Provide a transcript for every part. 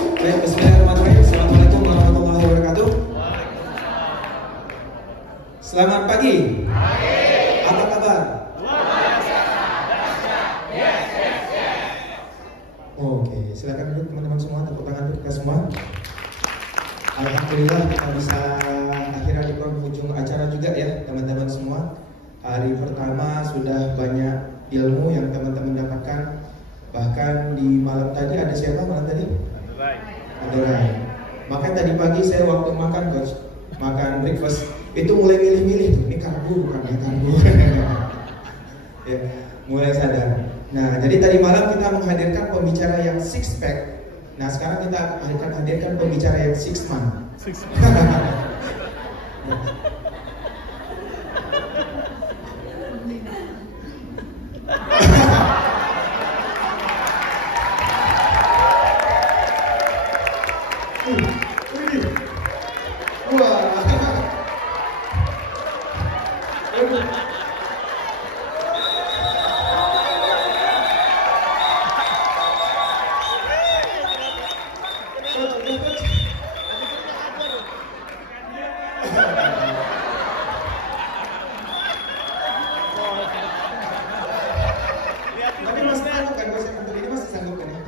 Baik, bismillahirrahmanirrahim. Assalamualaikum warahmatullahi wabarakatuh. Selamat pagi. Apa kabar? Oke, silakan duduk teman-teman semua, tepuk tangan untuk kita semua. Alhamdulillah kita bisa akhirnya di penghujung acara juga ya teman-teman semua. Hari pertama sudah banyak ilmu yang teman-teman dapatkan. Bahkan di malam tadi ada siapa malam tadi? Ada Rai. Maka tadi pagi saya waktu makan coach, makan breakfast itu mulai milih-milih tuh, ini karbo bukan ya karbo. Ya, mulai sadar. Nah, jadi tadi malam kita menghadirkan pembicara yang six pack. Nah, sekarang kita akan hadirkan pembicara yang six man. Tapi Mas sanggup kan, Mas untuk ini masih sanggup kan ya?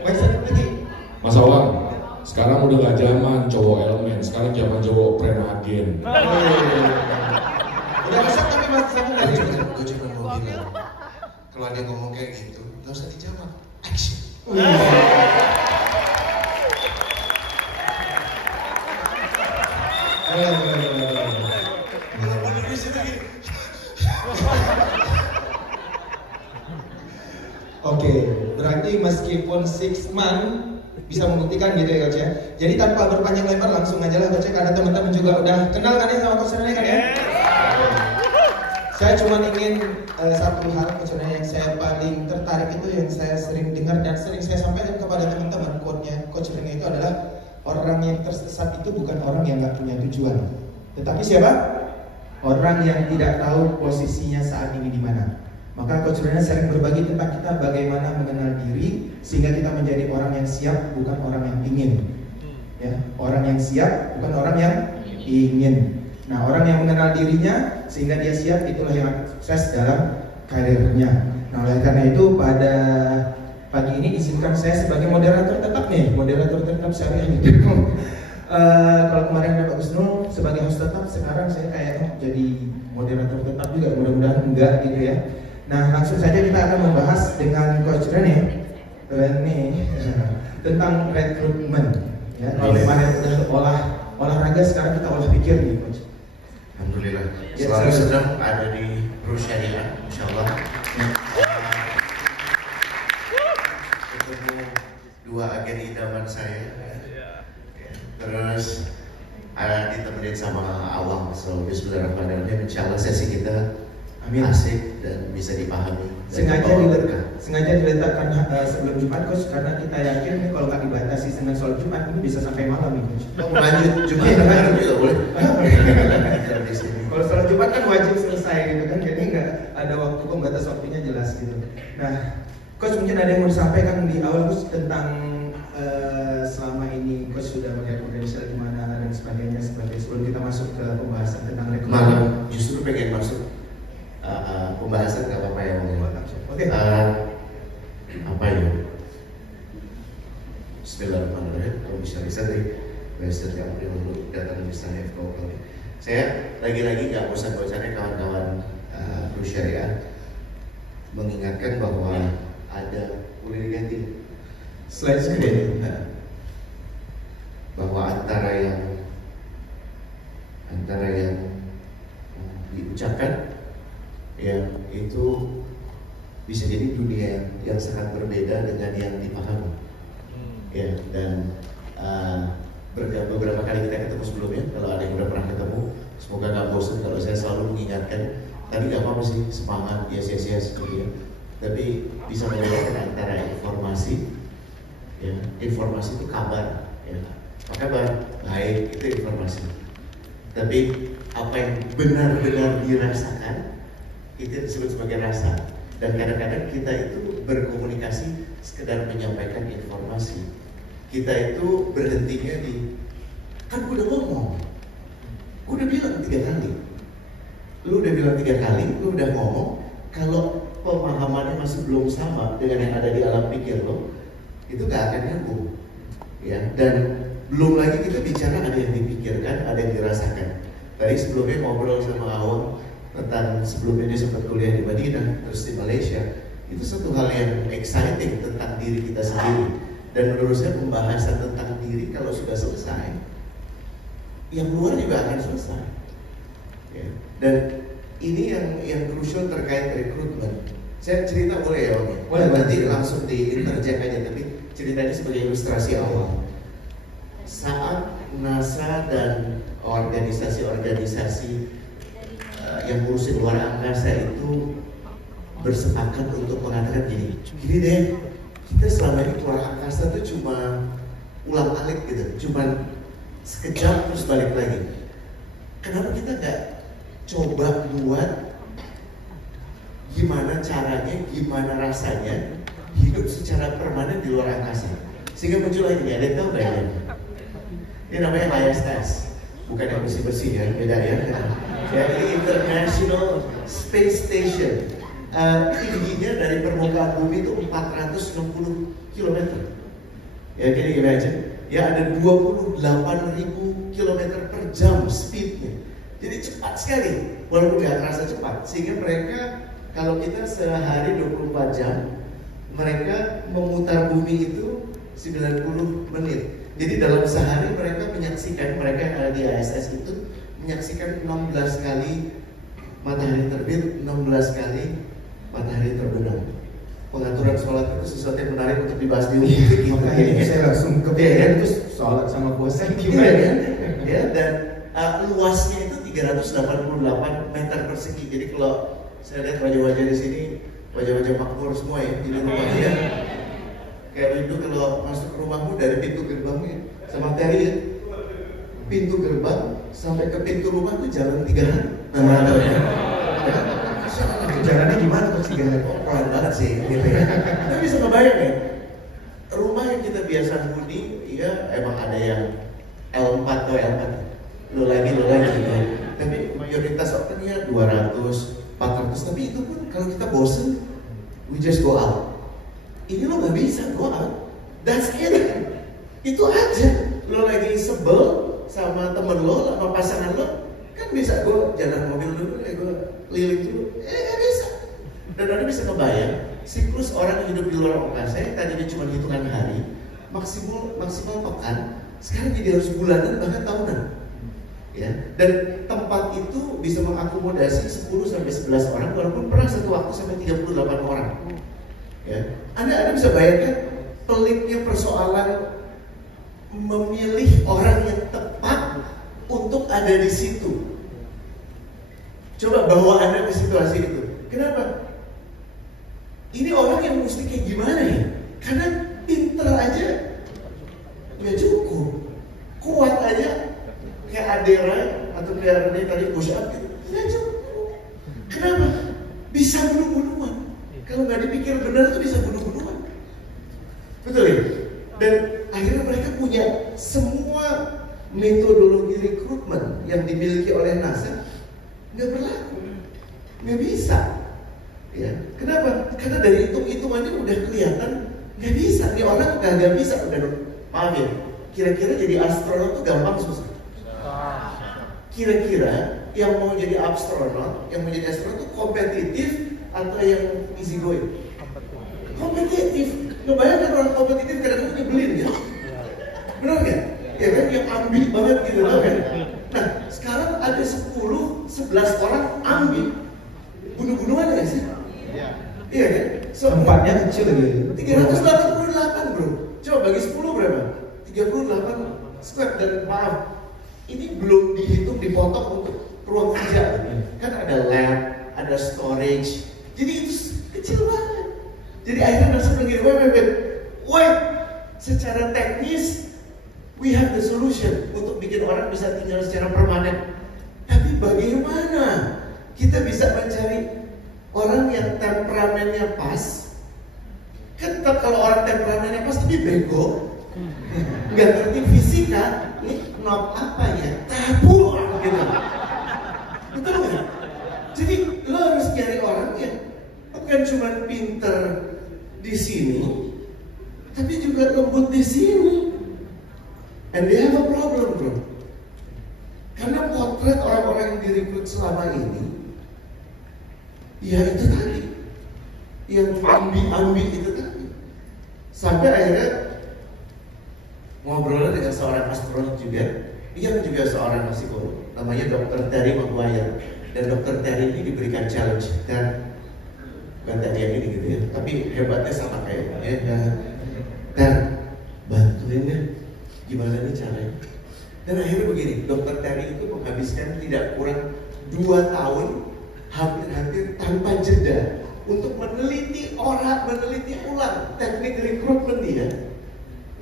Baik, sanggup lagi. Mas Awan, sekarang udah gak zaman cowok elemen, sekarang zaman cowok prenagen. Udah masak tapi masih sanggup lagi. Gue cuma mau bilang, kalau dia ngomong kayak gitu, gak usah dijawab. Action. Oke, berarti meskipun six man bisa membuktikan gitu ya coach ya. Jadi tanpa berpanjang lebar langsung aja lah coach ya, karena teman-teman juga udah kenal kan ya sama coach Rene kan ya. Saya cuma ingin satu hal coach Rene yang saya paling tertarik itu yang saya sering dengar dan sering saya sampaikan kepada teman-teman, quote-nya coach Rene itu adalah orang yang tersesat itu bukan orang yang nggak punya tujuan, tetapi siapa? Orang yang tidak tahu posisinya saat ini di mana. Maka Coach Rene sering berbagi tentang kita bagaimana mengenal diri sehingga kita menjadi orang yang siap, bukan orang yang ingin. Ya, orang yang siap, bukan orang yang ingin. Nah, orang yang mengenal dirinya sehingga dia siap, itulah yang sukses dalam karirnya. Nah, oleh karena itu pada pagi ini izinkan saya sebagai moderator tetap nih, moderator tetap syariah gitu. Kalau kemarin ada Pak Gusnul sebagai host tetap, sekarang saya kayaknya jadi moderator tetap juga, mudah-mudahan enggak gitu ya. Nah, langsung saja kita akan membahas dengan Coach Rene tentang rekrutmen. Ya, kalau kemarin udah olahraga, sekarang kita olah pikir nih, Coach. Alhamdulillah. Ya, Selalu sedang ada di Pro Syariah, insya Allah. Ketemu dua agen idaman saya. Terus ditemenin sama Awang. So, bismillahirrahmanirrahim. Insya Allah sesi kita asik dan bisa dipahami. Sengaja diletakkan sebelum Jumat Coach, karena kita yakin nih kalau nggak dibatasi dengan sholat Jumat ini bisa sampai malam nih Coach. Lanjut Jumat juga boleh. Kalau sholat Jumat kan wajib selesai gitu kan, jadi nggak ada waktu pembatas waktunya jelas gitu. Nah, Coach mungkin ada yang mau disampaikan di awal Coach tentang selama ini Coach sudah melihat potensial di mana dan sebagainya sebelum kita masuk ke pembahasan tentang rekrutmen. Justru pengen masuk pembahasan nggak apa-apa ya. Oke. Apa ya? Bismillahirrahmanirrahim. Kalau bisa dari Western yang dulu datang misalnya FKO. Saya lagi-lagi nggak bosan-bosannya kawan-kawan Pro Syariah mengingatkan bahwa ada boleh diganti slide screen bahwa antara yang diucapkan ya itu bisa jadi dunia yang sangat berbeda dengan yang dipahami. Ya, dan beberapa kali kita ketemu sebelumnya, kalau ada yang udah pernah ketemu, semoga gak bosan kalau saya selalu mengingatkan. Tadi gak apa-apa sih, semangat, yes gitu ya. Tapi bisa membedakan antara informasi, ya, informasi itu kabar, ya. Apa kabar? Baik, itu informasi. Tapi apa yang benar-benar dirasakan, itu disebut sebagai rasa. Dan kadang-kadang kita itu berkomunikasi sekedar menyampaikan informasi. Kita itu berhentinya di, kan gue udah ngomong, gue udah bilang 3 kali. Lu udah bilang 3 kali, lu udah ngomong. Kalau pemahamannya masih belum sama dengan yang ada di alam pikir lo, itu gak akan nyambung. Ya, dan belum lagi kita bicara ada yang dipikirkan, ada yang dirasakan. Tadi sebelumnya ngobrol sama Awang tentang sebelumnya dia sempat kuliah di Madinah, terus di Malaysia. Itu satu hal yang exciting tentang diri kita sendiri. Dan menurut saya pembahasan tentang diri kalau sudah selesai, yang luar juga akan selesai. Ya. Dan ini yang krusial terkait rekrutmen. Saya cerita boleh ya Om? Boleh. Nanti langsung di-interject aja, tapi ceritanya sebagai ilustrasi awal. Saat NASA dan organisasi-organisasi yang ngurusin luar angkasa itu bersepakat untuk mengatakan gini deh, kita selama ini keluar angkasa tuh cuma ulang-alik gitu, cuma sekejap terus balik lagi. Kenapa kita nggak coba buat gimana caranya, gimana rasanya hidup secara permanen di luar angkasa? Sehingga muncul lagi, ada yang tahu nggak ya? Ini namanya ISS, bukan yang bersih-bersih ya, beda ya. Ya, ini International Space Station. Tingginya dari permukaan bumi itu 460 km. Ya gini aja. Ya ada 28.000 km per jam speednya. Jadi cepat sekali, walaupun nggak terasa cepat. Sehingga mereka, kalau kita sehari 24 jam, mereka memutar bumi itu 90 menit. Jadi dalam sehari mereka menyaksikan, mereka yang ada di ISS itu menyaksikan 16 kali matahari terbit, 16 kali matahari terbenam. Pengaturan sholat itu sesuatu yang menarik untuk dibahas di UMI. Makanya saya langsung kepikiran terus sholat sama puasa gimana? Ya, dan luasnya itu 388 meter persegi. Jadi kalau saya lihat wajah-wajah di sini, wajah-wajah makmur semua ya, jadi rumahnya ya. Kayak itu kalau masuk rumahmu dari pintu gerbangnya sama Terry ya, pintu gerbang sampai ke pintu rumah tuh jalan 3 hari. Jalannya gimana tuh sih? Pelan banget sih gitu ya. Tapi bisa ngebayang ya, rumah yang kita biasa huni, ya emang ada yang L4 atau L4, lo lagi gitu. Tapi mayoritas orangnya 200, 400. Tapi itu pun kalau kita bosen, we just go out. Ini lo nggak bisa go out. That's it. Itu aja. Lo lagi sebel sama temen lo, sama pasangan lo, kan bisa gue jalan mobil dulu, gue keliling dulu, nggak bisa. Dan Anda bisa kebayang siklus orang hidup di luar angkasa yang tadinya cuma hitungan hari, maksimal pekan, sekarang jadi harus bulanan bahkan tahunan. Ya, dan tempat itu bisa mengakomodasi 10 sampai 11 orang, walaupun pernah satu waktu sampai 38 orang. Ya, Anda bisa bayangkan peliknya persoalan memilih orang yang tepat untuk ada di situ. Coba bawa Anda ke situasi itu. Kenapa? Ini orang yang mesti kayak gimana ya? Karena pinter aja nggak cukup, kuat aja kayak Adera atau kayak Rene tadi push up gitu, nggak cukup. Kenapa? Bisa bunuh-bunuhan. Kalau nggak dipikir benar tuh bisa bunuh-bunuhan. Betul ya? Dan akhirnya mereka punya semua metodologi rekrutmen yang dimiliki oleh NASA nggak berlaku, nggak bisa. Ya, kenapa? Karena dari hitung-hitungannya udah kelihatan nggak bisa. Nih orang nggak bisa. Udah, maaf ya. Kira-kira jadi astronot tuh gampang susah? Kira-kira yang mau jadi astronot, yang mau jadi astronot tuh kompetitif atau yang easy going? Kompetitif. Ngebayangkan orang kompetitif kadang-kadang nyebelin ya. Benar nggak? Ya kan, yang ambil banget gitu kan. Nah, sekarang ada 10-11 orang ambil bunuh-bunuhan ya sih? Iya kan? Tempatnya kecil gitu. 388 bro. Coba bagi 10 berapa? 38 square. Dan maaf, ini belum dihitung, dipotong untuk ruang kerja. Kan ada lab, ada storage. Jadi itu kecil banget. Jadi akhirnya langsung begini, wait, secara teknis we have the solution untuk bikin orang bisa tinggal secara permanen. Tapi bagaimana kita bisa mencari Orang yang temperamennya pas, ketika kalau orang temperamennya pas tapi bego, nggak ngerti fisika, ini knob apa ya, tabur gitu. Betul nggak? Jadi lo harus cari orang yang bukan cuma pinter di sini, tapi juga lembut di sini. And they have a problem, bro. Karena potret orang-orang yang direkrut selama ini, ya itu tadi, yang ambil itu tadi. Sampai akhirnya ngobrol dengan seorang astronot juga, yang juga seorang psikolog, namanya Dr. Terry Maguire. Dan Dr. Terry ini diberikan challenge, dan bukan tadi yang ini gitu ya, tapi hebatnya sama kayak ya. Dan bantuin ya, gimana nih caranya? Dan akhirnya begini, Dr. Terry itu menghabiskan tidak kurang 2 tahun hampir tanpa jeda untuk meneliti ulang teknik rekrutmen dia,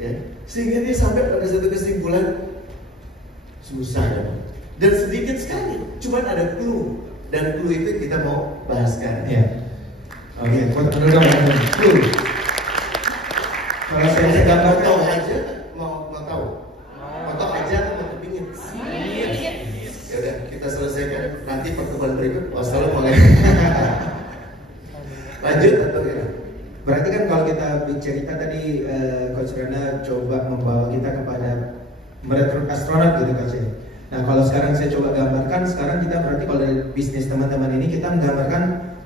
ya, sehingga dia sampai pada satu kesimpulan susah ya, dan sedikit sekali, cuman ada clue, dan clue itu kita mau bahas sekarang. Ya. Oke, clue. Kalau saya gambar tahu aja, mau tahu aja atau mau kepingin? Ya udah, kita selesaikan nanti pertemuan berikut. Wassalamualaikum. Lanjut atau gimana? Berarti kan kalau kita bercerita tadi, Coach Rana coba membawa kita kepada merekrut astronot gitu, Coach. Nah, kalau sekarang saya coba gambarkan, sekarang kita berarti kalau dari bisnis teman-teman ini kita menggambarkan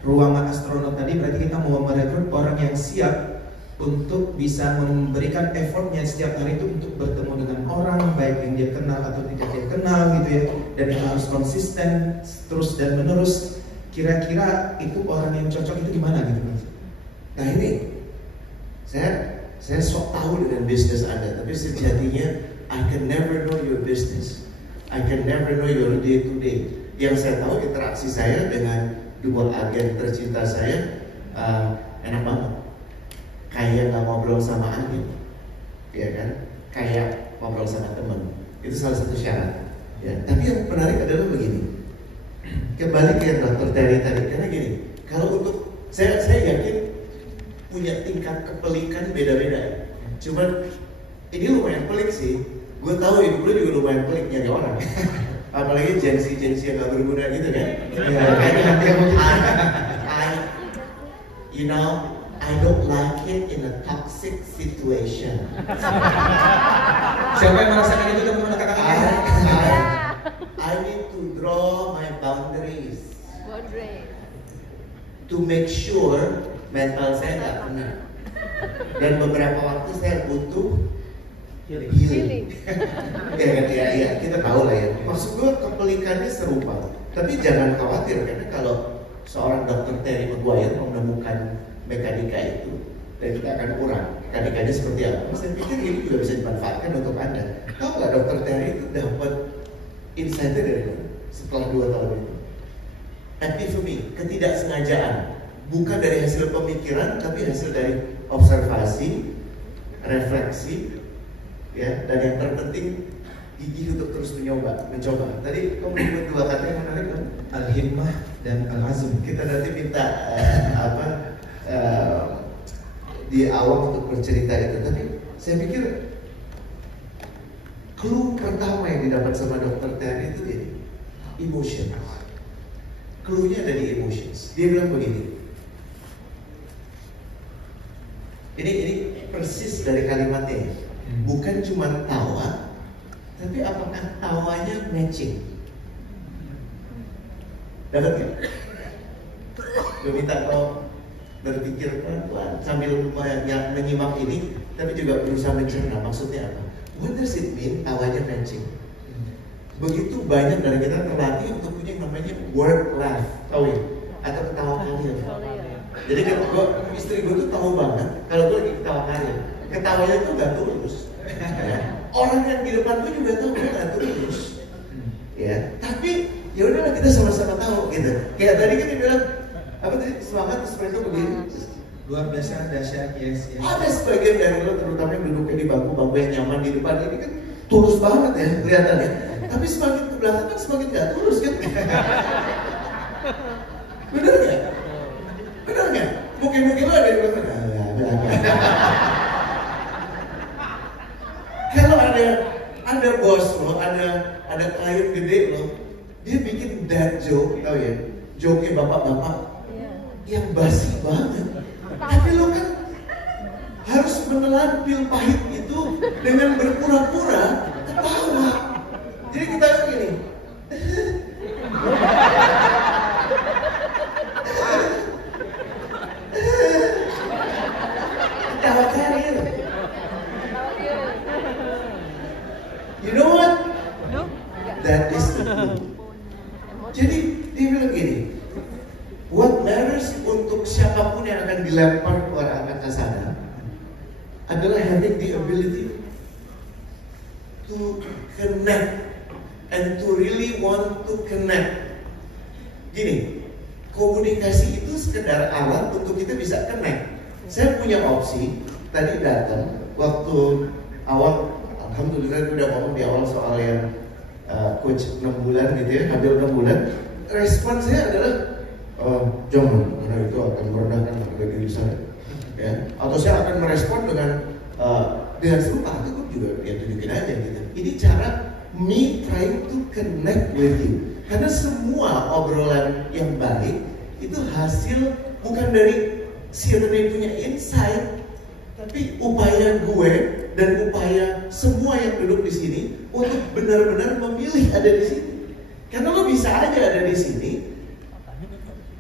ruangan astronot tadi, berarti kita mau merekrut orang yang siap untuk bisa memberikan effortnya setiap hari itu untuk bertemu dengan orang, baik yang dia kenal atau tidak dia kenal gitu ya, dan itu harus konsisten terus dan menerus. Kira-kira itu orang yang cocok itu gimana gitu, Mas? Nah ini, saya sok tahu dengan bisnis Anda, tapi sejatinya I can never know your business. I can never know your day to day. Yang saya tahu interaksi saya dengan 2 agen tercinta saya enak banget. Kayak nggak ngobrol sama agen, ya kan? Kayak ngobrol sama teman. Itu salah satu syarat. Ya. Tapi yang menarik adalah begini. Kembali ke yang Dr. Terry tadi, karena gini, kalau untuk saya yakin punya tingkat kepelikan beda-beda. Cuman ini lumayan pelik sih. Gue tahu hidup lu juga lumayan pelik nyari orang. Apalagi jensi yang gak berguna gitu kan. Ya, kayaknya nanti you know, I don't like it in a toxic situation. Siapa yang merasakan itu teman-teman kakak-kakak? I need to draw my boundaries to make sure mental saya gak kena. Dan beberapa waktu saya butuh healing. Ya, kita tahu lah ya. Maksud gue kepelikannya serupa. Tapi jangan khawatir, karena kalau seorang Dr. Terry Maguire menemukan mekanika itu, dan kita akan kurang mekanikanya seperti apa. Saya pikir ini juga bisa dimanfaatkan untuk Anda. Tahu nggak Dr. Terry itu dapat insight-nya dari mana? Setelah 2 tahun itu, epiphany, ketidaksengajaan, bukan dari hasil pemikiran, tapi hasil dari observasi, refleksi. Ya, dan yang terpenting gigih untuk terus mencoba. Tadi kamu menyebut 2 kata yang menarik kan? Al-himmah dan al-azm. Kita nanti minta di awal untuk bercerita itu. Tapi saya pikir clue pertama yang didapat sama Dr. Terry itu ini, emotion. Clue-nya ada di emotions. Dia bilang begini. Ini persis dari kalimatnya. Bukan cuma tawa, tapi apakah tawanya matching? Dapat nggak? Gue minta kau berpikir pelan-pelan sambil menyimak ini, tapi juga berusaha mencerna maksudnya apa. What does it mean tawanya matching? Begitu banyak dari kita terlatih untuk punya yang namanya word laugh, tahu ya? Atau ketawa kalian. Jadi kalau istri gue tuh tahu banget kalau gue lagi ketawa kalian. Ketawanya itu gak tulus. Orang yang di depan gue juga tahu gak tulus. Ya, tapi ya udahlah kita sama-sama tahu gitu. Kayak tadi kan dia bilang apa tadi, semangat seperti itu begini. Luar biasa, dahsyat, yes. Ada sebagian dari lo, terutama yang duduknya di bangku-bangku yang nyaman di depan ini kan tulus banget ya kelihatannya. Tapi semakin ke belakang kan semakin gak tulus kan. Bener gak? Muka-muka lo ada di mana? Kalau ada bos lo, ada klien gede lo, dia bikin dad joke, tau ya? Joke-nya bapak-bapak yang basi banget. Tapi lo kan harus menelan pil pahit itu dengan berpura-pura ketawa. Jadi kita gini. Ketawa karir. You know what? That is the clue. Jadi dia bilang gini, what matters untuk siapapun yang akan dilempar ke arah angkasa sana adalah having the ability to connect and to really want to connect. Gini, komunikasi itu sekedar alat untuk kita bisa connect. Saya punya opsi, tadi datang waktu awal, alhamdulillah udah ngomong di awal soal yang coach 6 bulan gitu ya, hampir 6 bulan. Respon saya adalah, jangan, karena itu akan merendahkan harga diri saya. Ya, atau saya akan merespon dengan serupa, itu juga ya tunjukin aja gitu. Ini cara me trying to connect with you. Karena semua obrolan yang baik itu hasil bukan dari si Rene punya insight, tapi upaya gue dan upaya semua yang duduk di sini untuk benar-benar memilih ada di sini. Karena lo bisa aja ada di sini,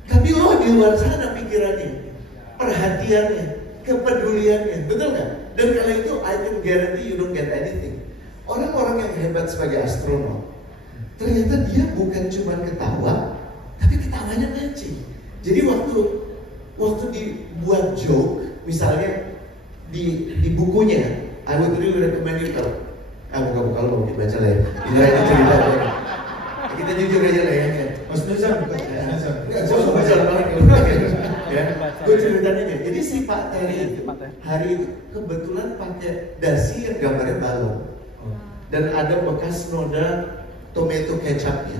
tapi lo di luar sana pikirannya, perhatiannya, kepeduliannya, betul nggak? Dan kali itu I can guarantee you don't get anything. Orang-orang yang hebat sebagai astronot, ternyata dia bukan cuma ketawa, tapi ketawanya matching. Jadi waktu dibuat joke, misalnya di bukunya, I would really recommend you buka lo mau baca lah ya. Ini aja cerita ya. Kita jujur aja lah ya. Mas Nuzam, Enggak, gue baca banget ya. Gue ceritain aja. Jadi si Pak Terry itu hari itu kebetulan pakai dasi yang gambarnya balon. Dan ada bekas noda tomato kecapnya.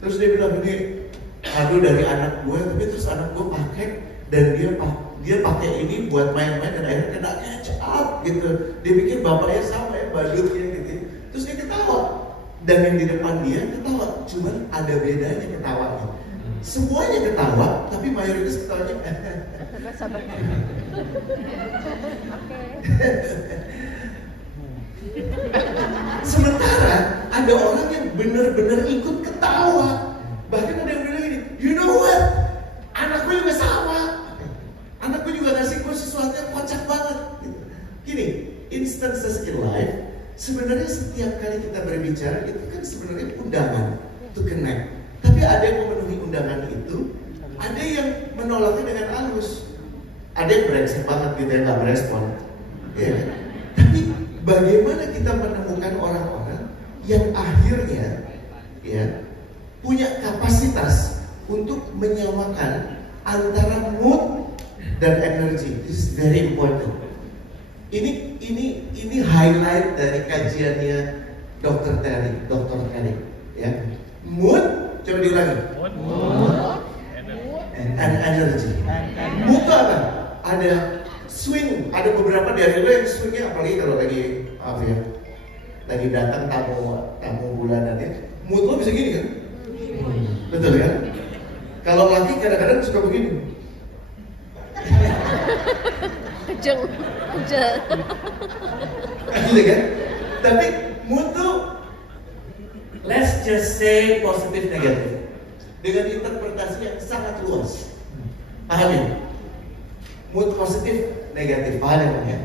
Terus dia bilang ini kado dari anak gue, tapi terus anak gue pakai dan dia pakai ini buat main-main dan akhirnya kena kecap gitu. Dia pikir bapaknya sama ya badutnya gitu. Terus dia ketawa dan yang di depan dia ketawa, cuman ada bedanya ketawanya. Semuanya ketawa, tapi mayoritas ketawanya. Sementara ada orang yang benar-benar ikut ketawa. Bahkan ada yang bilang gini, you know what? Anakku juga sama. Anakku juga ngasih gue sesuatu yang kocak banget. Gini, instances in life, sebenarnya setiap kali kita berbicara itu kan sebenarnya undangan to connect. Tapi ada yang memenuhi undangan itu, ada yang menolaknya dengan halus. Ada yang brengsek banget gitu yang nggak merespon. Ya. Tapi bagaimana kita menemukan orang-orang yang akhirnya ya punya kapasitas untuk menyamakan antara mood dan energi. This is very important. Ini highlight dari kajiannya Dr. Terry, ya. Mood, coba diulangi. Mood and energy. Mood apa? Ada swing, ada beberapa dari lo yang swingnya, apalagi kalau lagi datang tamu bulanannya, mood lo bisa gini kan? Betul kan? Kalau laki kadang-kadang suka begini. Kejeng. Gitu kan? Tapi mood tuh, let's just say positif negatif dengan interpretasi yang sangat luas. Paham ya? Mood positif negatif, paham ya?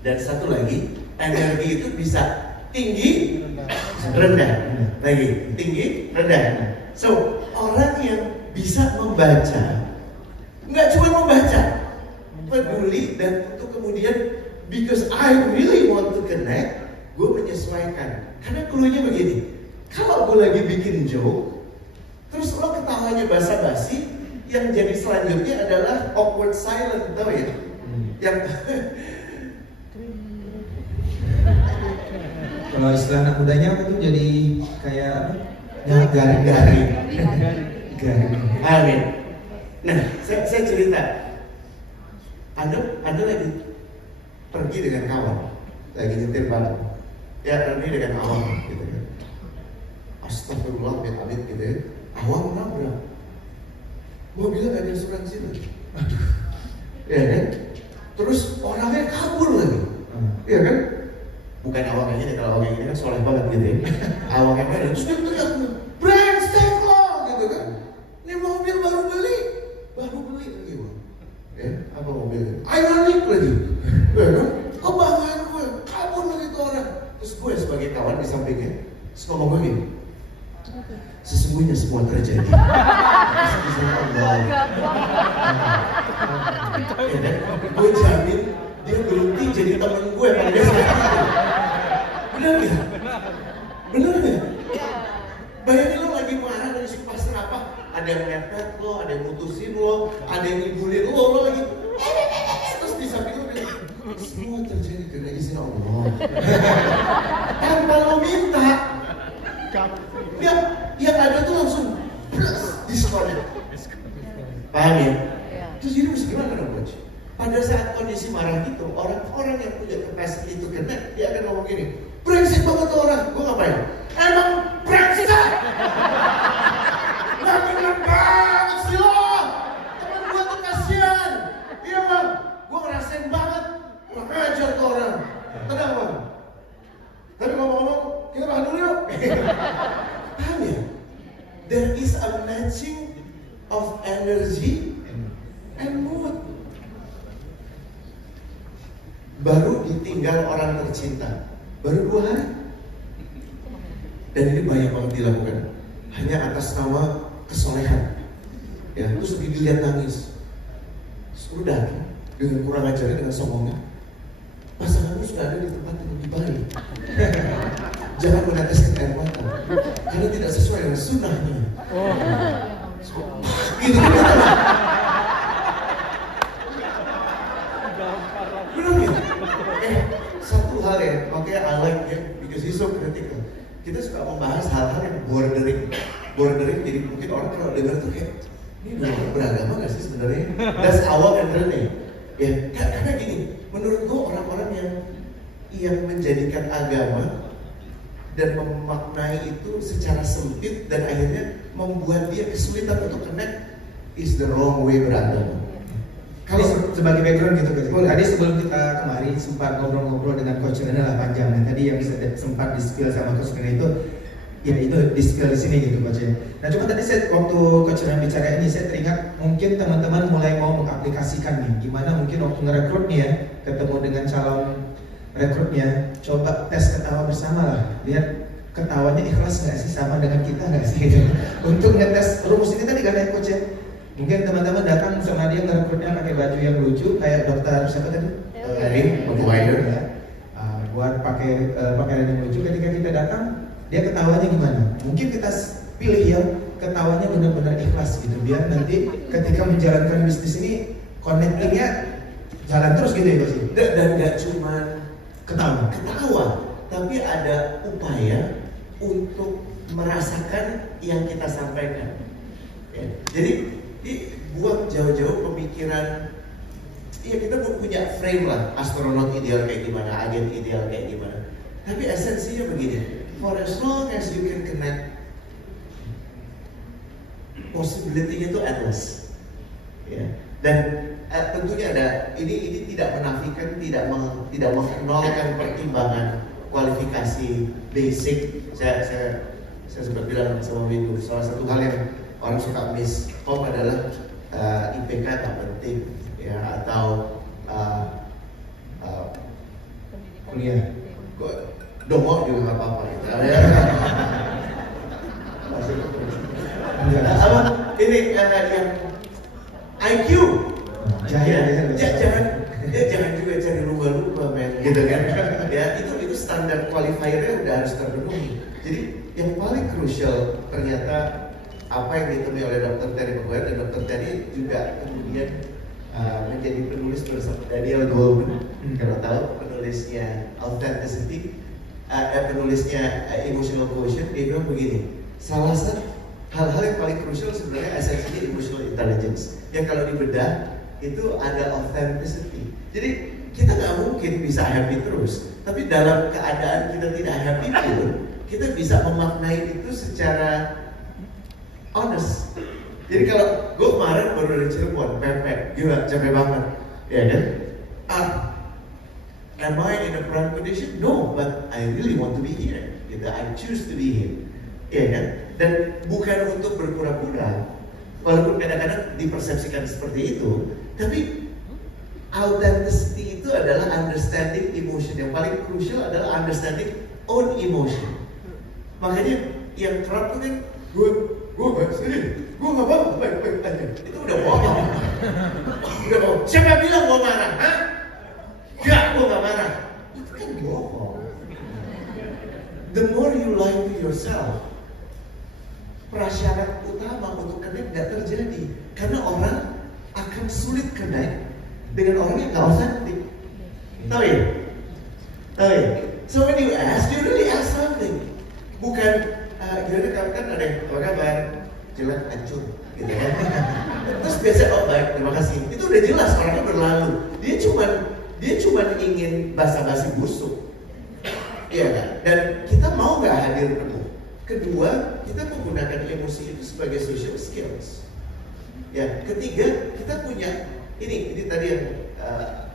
Dan satu lagi, energi itu bisa tinggi, rendah, lagi tinggi, rendah. So orang yang bisa membaca, nggak cuma membaca, peduli dan untuk kemudian because I really want to connect, gue menyesuaikan. Karena cluenya begini, kalau gue lagi bikin joke, terus lo ketawanya basa-basi, yang jadi selanjutnya adalah awkward silent, tau ya? Yang kalau istilah anak mudanya apa tuh jadi kayak garing. Amin. Nah, saya cerita. Anda lagi pergi dengan kawan, lagi nyetir bareng, ya pergi dengan awang gitu kan. Astagfirullah, amit gitu ya. Awang nabrak, mobilnya gak ada asuransi lagi. Aduh, ya kan? Terus orangnya kabur lagi, ya kan? Bukan awangnya ini, kalau awangnya ini kan soleh banget gitu ya. Awangnya ada, terus dia teriak, brengsek lo, gitu kan? Ini mobil baru beli lagi, bang. Ya, apa mobilnya? Ironik lagi, ya kan? Kebanggaan gue, kabur lagi tuh orang. Terus gue sebagai kawan di sampingnya, terus ngomong gue gini, sesungguhnya semua terjadi. Gue jamin dia berhenti jadi temen gue pada besok. Bener gak? Bener gak? Bayangin lo lagi marah dari si pasar apa? Ada yang ngepet lo, ada yang mutusin lo, ada yang ngibulin lo lagi. Terus di samping lo bilang, semua terjadi karena izin Allah. Tanpa lo minta. Yang ada tuh langsung disconnect. Paham ya? Terus jadi mesti gimana dong coach? Pada saat kondisi marah gitu, orang-orang yang punya capacity itu connect, dia akan ngomong gini, brengsek banget tuh orang. Gue ngapain? Emang brengsek? Gak bener banget sih lo. Temen gue tuh kasihan. Iya bang, gue ngerasain banget. Gue ngajar tuh orang. Tenang bang. Tapi ngomong-ngomong, kita makan dulu yuk. Paham ya? There is a matching of energy and mood. Baru ditinggal orang tercinta, baru 2 hari. Dan ini banyak banget dilakukan hanya atas nama kesolehan. Ya, terus lagi dilihat nangis. Sudah dengan kurang ajarnya, dengan sombongnya. Pasanganmu sudah ada di tempat yang lebih baik. Jangan meneteskan air mata, karena tidak sesuai dengan sunnahnya. Gitu kan? Benar ya? Satu hal ya, makanya I like ya, because he's so critical. Kita suka membahas hal-hal yang bordering, jadi mungkin orang kalau dengar tuh kayak, ini orang beragama gak sih sebenarnya? That's awal and learning. Ya, karena gini, menurut gue orang-orang yang menjadikan agama dan memaknai itu secara sempit dan akhirnya membuat dia kesulitan untuk connect is the wrong way beragama. Kalau sebagai background gitu guys. Tadi sebelum kita kemarin sempat ngobrol-ngobrol dengan Coach Rene lah panjang. Dan tadi yang sempat di-spill sama Coach Rene itu, ya itu di-spill di sini gitu Coach. Nah cuma tadi saya waktu Coach Rene bicara ini, saya teringat mungkin teman-teman mulai mau mengaplikasikan nih. Gimana mungkin waktu ngerekrut nih ya, ketemu dengan calon rekrutnya, coba tes ketawa bersama lah. Lihat ketawanya ikhlas nggak sih, sama dengan kita nggak sih gitu. Untuk ngetes rumus ini tadi kan ya Coach ya. Mungkin teman-teman datang sama dia ngerekrutnya pakai baju yang lucu kayak dokter siapa tadi? Erin, provider ya. Buat pakai pakaian yang lucu. Ketika kita datang, dia ketawanya gimana? Mungkin kita pilih yang ketawanya benar-benar ikhlas gitu, biar nanti ketika menjalankan bisnis ini connectingnya jalan terus gitu ya Coach. Dan nggak cuma ketawa, tapi ada upaya untuk merasakan yang kita sampaikan. Ya. Jadi buang jauh-jauh pemikiran. Iya, kita punya frame lah, astronot ideal kayak gimana, agen ideal kayak gimana. Tapi esensinya begini, for as long as you can connect, possibility-nya itu endless. Ya. Dan tentunya ada, ini tidak menafikan, tidak menolkan pertimbangan kualifikasi basic. Saya sempat bilang sama Windu, salah satu hal yang orang suka miss adalah IPK tak penting ya, atau kuliah dongok juga nggak apa-apa gitu. Ini yang IQ jangan juga cari lumba-lumba men, gitu kan. Ya itu standar qualifiernya udah harus terpenuhi. Jadi yang paling krusial ternyata apa yang ditemui oleh Dr. Terry Maguire, dan Dr. Terry juga kemudian menjadi penulis bersama Daniel Goleman. Kalau tahu penulisnya Authenticity, penulisnya Emotional Quotient, dia bilang begini, salah satu hal-hal yang paling krusial sebenarnya esensinya emotional intelligence, yang kalau dibedah itu ada authenticity. Jadi kita nggak mungkin bisa happy terus, tapi dalam keadaan kita tidak happy pun kita bisa memaknai itu secara honest. Jadi kalau gue kemarin baru dari Cirebon, pepek, gila capek banget, ya kan? Am I in a prime condition? No, but I really want to be here. Gitu. I choose to be here, ya kan? Dan bukan untuk berpura-pura, walaupun kadang-kadang dipersepsikan seperti itu, tapi authenticity itu adalah understanding emotion. Yang paling crucial adalah understanding own emotion. Makanya yang kerap itu kan gue nggak sedih, gue nggak baik-baik aja. Itu udah bohong. Udah bohong. Siapa bilang gue marah? Hah? Enggak, gue nggak marah. Itu kan bohong. The more you lie to yourself, prasyarat utama untuk connect nggak terjadi. Karena orang akan sulit connect dengan orang yang nggak authentic. Tahu ya? Tahu ya? So when you really ask something. Bukan, gimana kamu kan ada yang apa kabar? Jelek, hancur, gitu kan? Terus biasanya, oh baik, terima kasih. Itu udah jelas, orangnya berlalu. Dia cuma ingin basa-basi busuk. Iya kan? Dan kita mau nggak hadir penuh. Kedua, kita menggunakan emosi itu sebagai social skills. Ya, ketiga, kita punya ini tadi yang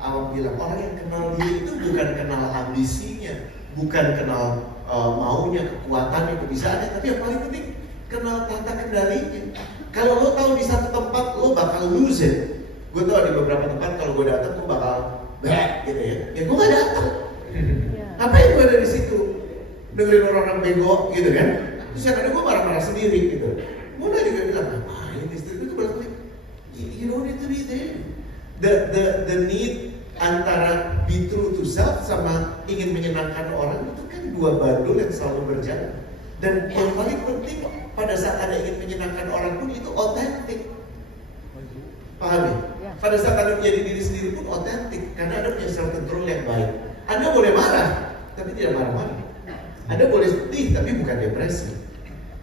Awam bilang, orang yang kenal diri itu bukan kenal ambisinya, bukan kenal maunya, kekuatannya, kebisaannya, tapi yang paling penting kenal tata kendalinya. Kalau lo tahu di satu tempat lo bakal lose it. Gue tahu di beberapa tempat kalau gue datang gue bakal back gitu ya. Ya gue gak datang. Ngapain gue ada di situ? Dengerin orang-orang bego gitu kan? Terus yang ada gue marah-marah sendiri gitu. Mona juga bilang, ngapain istri itu bilang, you don't need to be there. The need antara be true to self sama ingin menyenangkan orang itu kan dua bandul yang selalu berjalan. Dan yang paling penting pada saat Anda ingin menyenangkan orang pun itu otentik. Paham ya? Pada saat Anda menjadi diri sendiri pun otentik karena Anda punya self control yang baik. Anda boleh marah tapi tidak marah-marah. Anda boleh sedih tapi bukan depresi.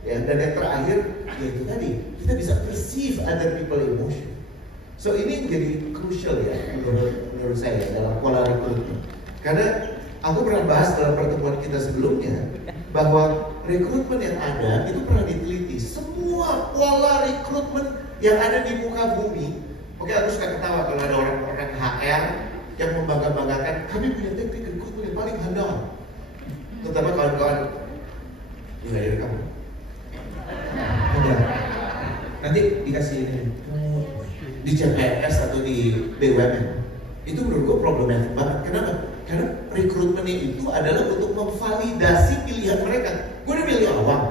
Ya, dan yang terakhir yaitu tadi kita bisa perceive other people emotion. So ini jadi crucial ya menurut saya dalam pola rekrutmen. Karena aku pernah bahas dalam pertemuan kita sebelumnya bahwa rekrutmen yang ada itu pernah diteliti. Semua pola rekrutmen yang ada di muka bumi. Oke, aku suka ketawa kalau ada orang-orang HR yang membangga-banggakan kami punya teknik rekrutmen yang paling handal. Terutama kawan-kawan yang dari kamu. Ada. Nanti dikasih ini. Di CPNS atau di BUMN itu menurut gue problematik banget. Kenapa? Karena rekrutmennya itu adalah untuk memvalidasi pilihan mereka. Gue udah pilih awam,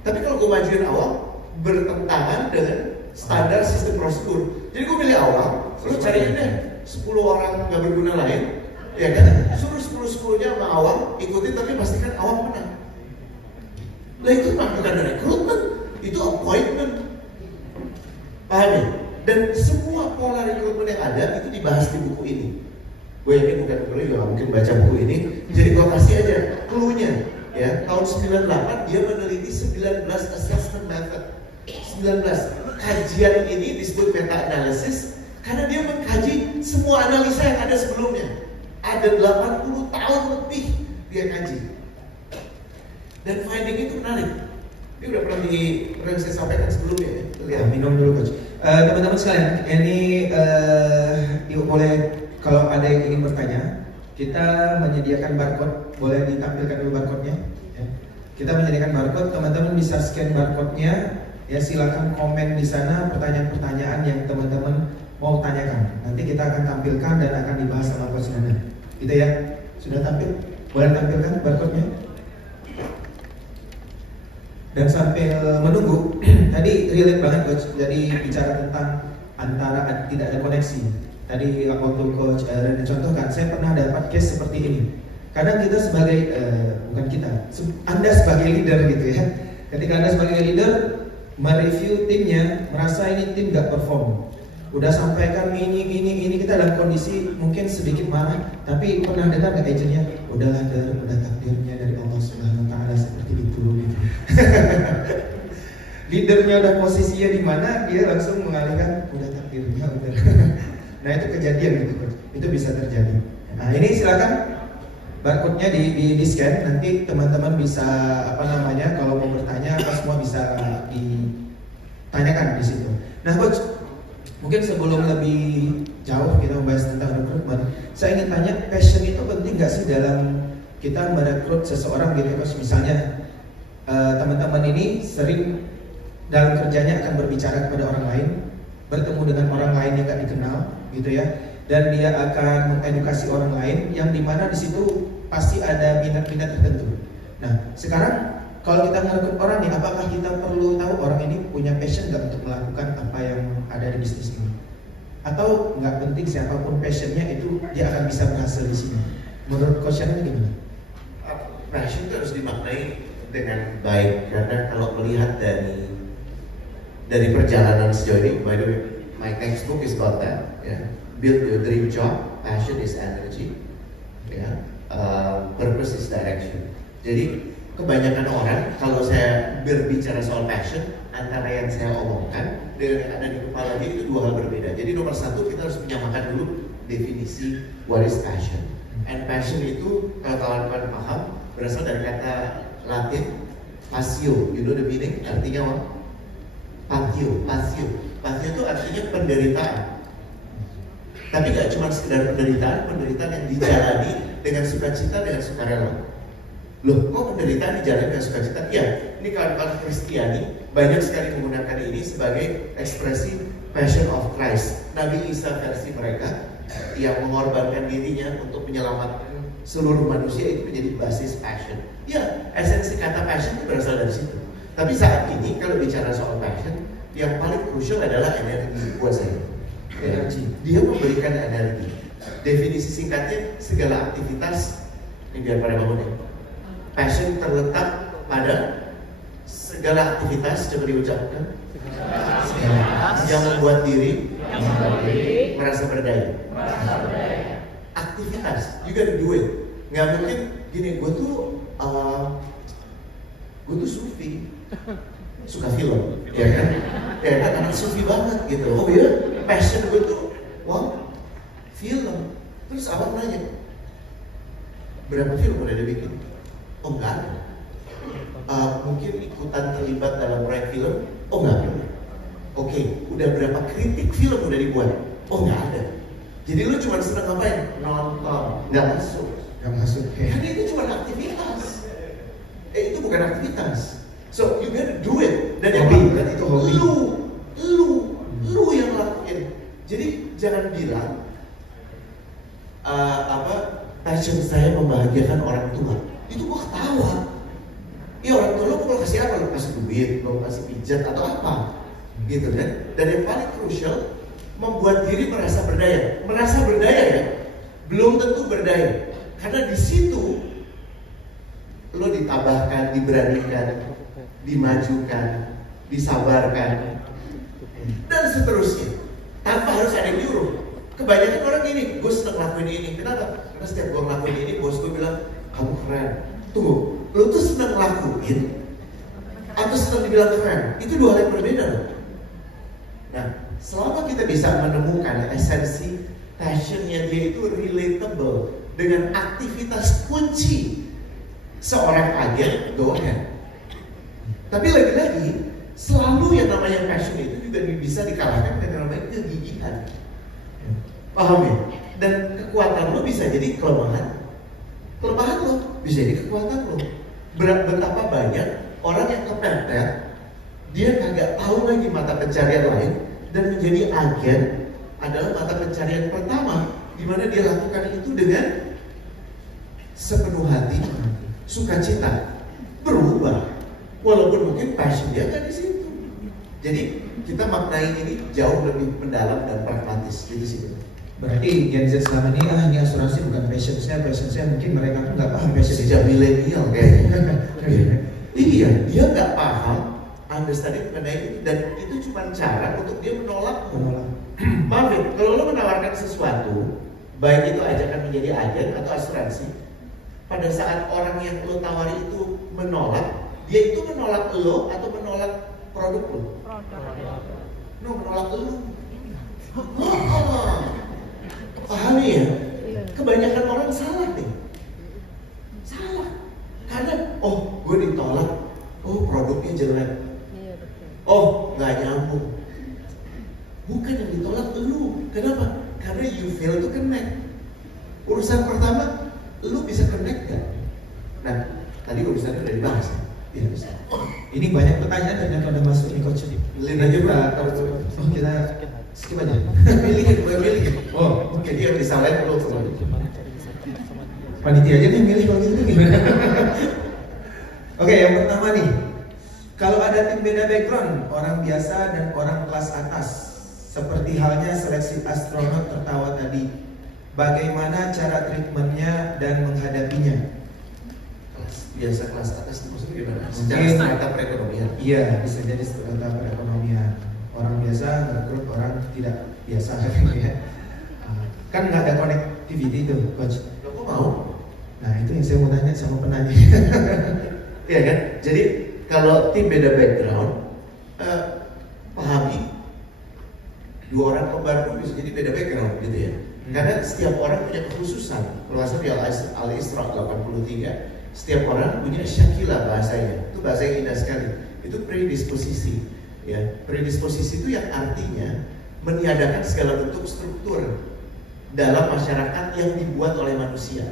tapi kalau gue majuin awam bertentangan dengan standar sistem prosedur. Jadi gue pilih awam, terus cariin deh 10 orang gak berguna lain, ya kan? Suruh 10-10-nya sama awam ikutin, tapi pastikan awam menang. Lah itu bukan rekrutmen, itu appointment. Paham ya? Dan semua pola rekrutmen yang ada itu dibahas di buku ini. Gue yakin bukan gue juga gak mungkin baca buku ini. Jadi gue kasih aja clue-nya. Ya, tahun 98 dia meneliti 19 assessment method. 19 kajian ini disebut meta-analysis karena dia mengkaji semua analisa yang ada sebelumnya. Ada 80 tahun lebih dia kaji. Dan finding itu menarik. Ini udah pernah saya sampaikan sebelumnya ya. Lihat, minum dulu coach. Teman-teman sekalian, ini yuk boleh kalau ada yang ingin bertanya, kita menyediakan barcode, boleh ditampilkan dulu barcode-nya. Ya. Kita menyediakan barcode, teman-teman bisa scan barcode-nya, ya silakan komen di sana pertanyaan-pertanyaan yang teman-teman mau tanyakan. Nanti kita akan tampilkan dan akan dibahas sama Coach Nana. Gitu ya, sudah tampil? Boleh tampilkan barcode-nya? Dan sambil menunggu, tadi relate banget Coach, jadi bicara tentang antara tidak ada koneksi. Tadi waktu Coach Rene contohkan, saya pernah dapat case seperti ini. Kadang kita sebagai, bukan kita, Anda sebagai leader gitu ya. Ketika Anda sebagai leader, mereview timnya, merasa ini tim gak perform. Udah sampaikan ini, kita dalam kondisi mungkin sedikit marah, tapi pernah dengar gak agentnya? Udahlah, udah takdirnya dari Allah Subhanahu Wa Taala seperti itu gitu. Leadernya udah posisinya di mana, dia langsung mengalihkan udah takdirnya udah. Nah itu kejadian gitu coach, itu bisa terjadi. Nah ini silakan barcode-nya di scan, nanti teman-teman bisa kalau mau bertanya semua bisa ditanyakan di situ. Nah coach, mungkin sebelum lebih jauh kita membahas tentang rekrutmen, saya ingin tanya, passion itu penting nggak sih dalam kita merekrut seseorang gitu coach? Misalnya teman-teman ini sering dalam kerjanya akan berbicara kepada orang lain, bertemu dengan orang lain yang nggak dikenal gitu ya, dan dia akan mengedukasi orang lain yang dimana di situ pasti ada minat-minat tertentu. Nah sekarang kalau kita merekrut orang nih, apakah kita perlu tahu orang ini punya passion nggak untuk melakukan apa yang ada di bisnis ini? Atau nggak penting siapapun passionnya itu dia akan bisa berhasil di sini? Menurut Coach Yana gimana? Passion itu harus dimaknai dengan baik, karena kalau melihat dari perjalanan sejauh ini, by the way, my textbook is about that, ya. Build your dream job, passion is energy, ya. Purpose is direction. Jadi kebanyakan orang kalau saya berbicara soal passion, antara yang saya omongkan dengan yang ada di kepala dia itu dua hal berbeda. Jadi nomor satu, kita harus menyamakan dulu definisi what is passion. And passion itu kalau kawan-kawan paham berasal dari kata Latin patio. You know the meaning? Artinya apa? Patio. Patio itu artinya penderitaan. Tapi gak cuma sekedar penderitaan yang dijalani dengan sukacita, dengan sukarela. Loh, kok penderitaan dijalani dengan sukacita? Iya, ini kawan-kawan Kristiani banyak sekali menggunakan ini sebagai ekspresi Passion of Christ. Nabi Isa versi mereka yang mengorbankan dirinya untuk menyelamatkan seluruh manusia, itu menjadi basis passion. Ya, esensi kata passion itu berasal dari situ. Tapi saat ini kalau bicara soal passion, yang paling krusial adalah energi buat saya. Energi. Dia memberikan energi. Definisi singkatnya, segala aktivitas, ini biar pada bangun ya. Passion terletak pada segala aktivitas, coba diucapkan, yang membuat diri merasa berdaya. Aktivitas, you gotta do it. Nggak mungkin gini, gue tuh sufi, suka film, ya kan? Ya kan, anak sufi banget gitu. Oh ya, passion gue tuh, film. Terus abang nanya, berapa film udah dia bikin? Oh enggak ada. Mungkin ikutan terlibat dalam proyek film? Oh enggak ada. Oke, udah berapa kritik film udah dibuat? Oh enggak ada. Jadi lu cuma seneng ngapain? Nonton, nggak masuk. Jadi itu cuma aktivitas. Itu bukan aktivitas. So you gotta do it. Dan yang kan itu hobi. Lu yang lakuin. Jadi jangan bilang passion saya membahagiakan orang tua. Itu gua ketawa. Ya orang tua lu mau kasih apa? Lu kasih duit, lu kasih pijat atau apa? Gitu kan? Dan yang paling krusial, membuat diri merasa berdaya. Merasa berdaya ya, belum tentu berdaya. Karena di situ lo ditabahkan, diberanikan, dimajukan, disabarkan, dan seterusnya. Tanpa harus ada yang nyuruh. Kebanyakan orang gini, gue seneng lakuin ini. Kenapa? Karena setiap gue ngelakuin ini, bos gue bilang, kamu keren. Tunggu, lo tuh seneng lakuin atau seneng dibilang keren? Itu dua hal yang berbeda loh. Nah, selama kita bisa menemukan esensi passionnya dia itu relatable dengan aktivitas kunci seorang agen, go ahead. Tapi lagi-lagi, selalu yang namanya passion itu juga bisa dikalahkan dengan namanya kegigihan. Paham ya? Dan kekuatan lo bisa jadi kelemahan. Kelemahan lo bisa jadi kekuatan lo. Betapa banyak orang yang kepepet, dia kagak tahu lagi mata pencarian lain, dan menjadi agen adalah mata pencarian pertama, di mana dia lakukan itu dengan sepenuh hati, sukacita, berubah, walaupun mungkin passion dia kan di situ. Jadi kita maknai ini jauh lebih mendalam dan pragmatis gitu sih. Berarti Gen Z selama ini asuransi bukan passion saya mungkin mereka tuh nggak paham passion. Sejak milenial kayaknya. Iya, dia nggak paham understanding mengenai itu, dan itu cuma cara untuk dia menolak. Maaf ya, kalau lo menawarkan sesuatu, baik itu ajakan menjadi agen atau asuransi, pada saat orang yang lo tawari itu menolak, dia itu menolak lo atau menolak produk lo? No, menolak lo. Pahami ya? Kebanyakan orang salah nih. Salah. Karena, gue ditolak. Produknya jelek. Nggak nyambung. Bukan yang ditolak lu. Kenapa? Karena you fail to connect. Urusan pertama, lu bisa connect gak? Nah, tadi urusannya udah dibahas. Ya, bisa. Ini banyak pertanyaan ternyata udah masuk nih coach. Pilih aja bro. Kita skip aja. Pilih. Oke, dia disalahin lu. Panitia aja nih milih kalau gitu gimana? Oke, yang pertama nih. Kalau ada tim beda background, orang biasa dan orang kelas atas, seperti halnya seleksi astronot tertawa tadi, bagaimana cara treatmentnya dan menghadapinya? Kelas biasa, kelas atas itu maksudnya gimana? Secara strata perekonomian? Iya, bisa jadi strata perekonomian. Orang biasa merekrut orang tidak biasa ya. Kan nggak ada connectivity tuh, coach. Lo mau? Nah itu yang saya mau tanya sama penanya. Iya kan? Jadi kalau tim beda background, pahami dua orang kembar pun bisa jadi beda background gitu ya. Karena setiap orang punya kekhususan. Kalau di Al-Isra 83, setiap orang punya syakila bahasanya. Itu bahasa yang indah sekali. Itu predisposisi. Ya, predisposisi itu yang artinya meniadakan segala bentuk struktur dalam masyarakat yang dibuat oleh manusia.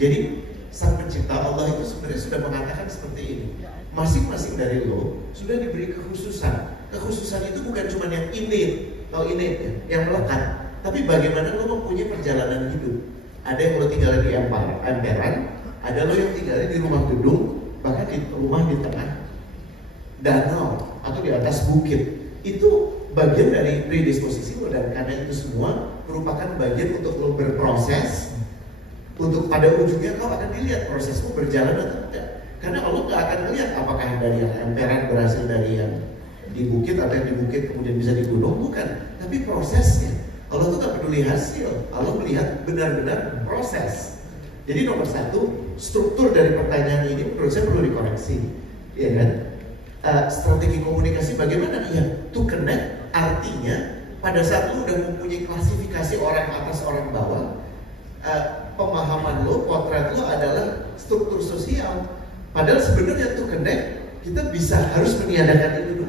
Jadi Sang Pencipta Allah itu sebenarnya sudah mengatakan seperti ini. Masing-masing dari lo sudah diberi kekhususan. Kekhususan itu bukan cuma yang innate, yang melekat, tapi bagaimana lo mempunyai perjalanan hidup. Ada yang lo tinggal di emperan, ada lo yang tinggal di rumah gedung, bahkan di rumah di tengah danau atau di atas bukit. Itu bagian dari predisposisi lo, dan karena itu semua merupakan bagian untuk lo berproses. Untuk pada ujungnya kau akan dilihat prosesmu berjalan atau tidak. Karena Allah nggak akan melihat apakah dari yang emperan berhasil dari yang di bukit atau yang di bukit kemudian bisa di gunung, bukan. Tapi prosesnya. Allah tuh nggak peduli hasil. Allah melihat benar-benar proses. Jadi nomor satu, struktur dari pertanyaan ini menurut saya perlu dikoreksi, ya kan? Strategi komunikasi bagaimana? Ya, to connect artinya pada saat lu udah mempunyai klasifikasi orang atas orang bawah, pemahaman lo, potret lo adalah struktur sosial. Padahal sebenarnya to connect kita harus meniadakan itu dulu.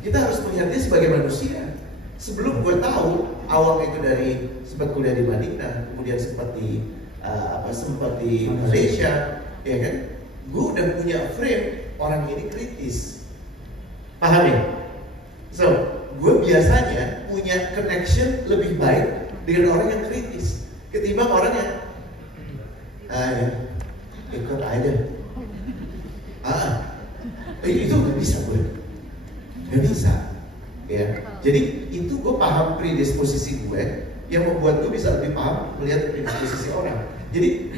Kita harus melihatnya sebagai manusia. Sebelum gue tahu awal itu dari sempat kuliah di Madinah, kemudian sempat di Malaysia, ya kan? Gue udah punya frame orang ini kritis. Paham ya? So, gue biasanya punya connection lebih baik dengan orang yang kritis ketimbang orang yang ya, ikut aja. Itu gak bisa gue, gak bisa. Ya, jadi itu gue paham predisposisi gue yang membuat gue bisa lebih paham melihat predisposisi orang. Jadi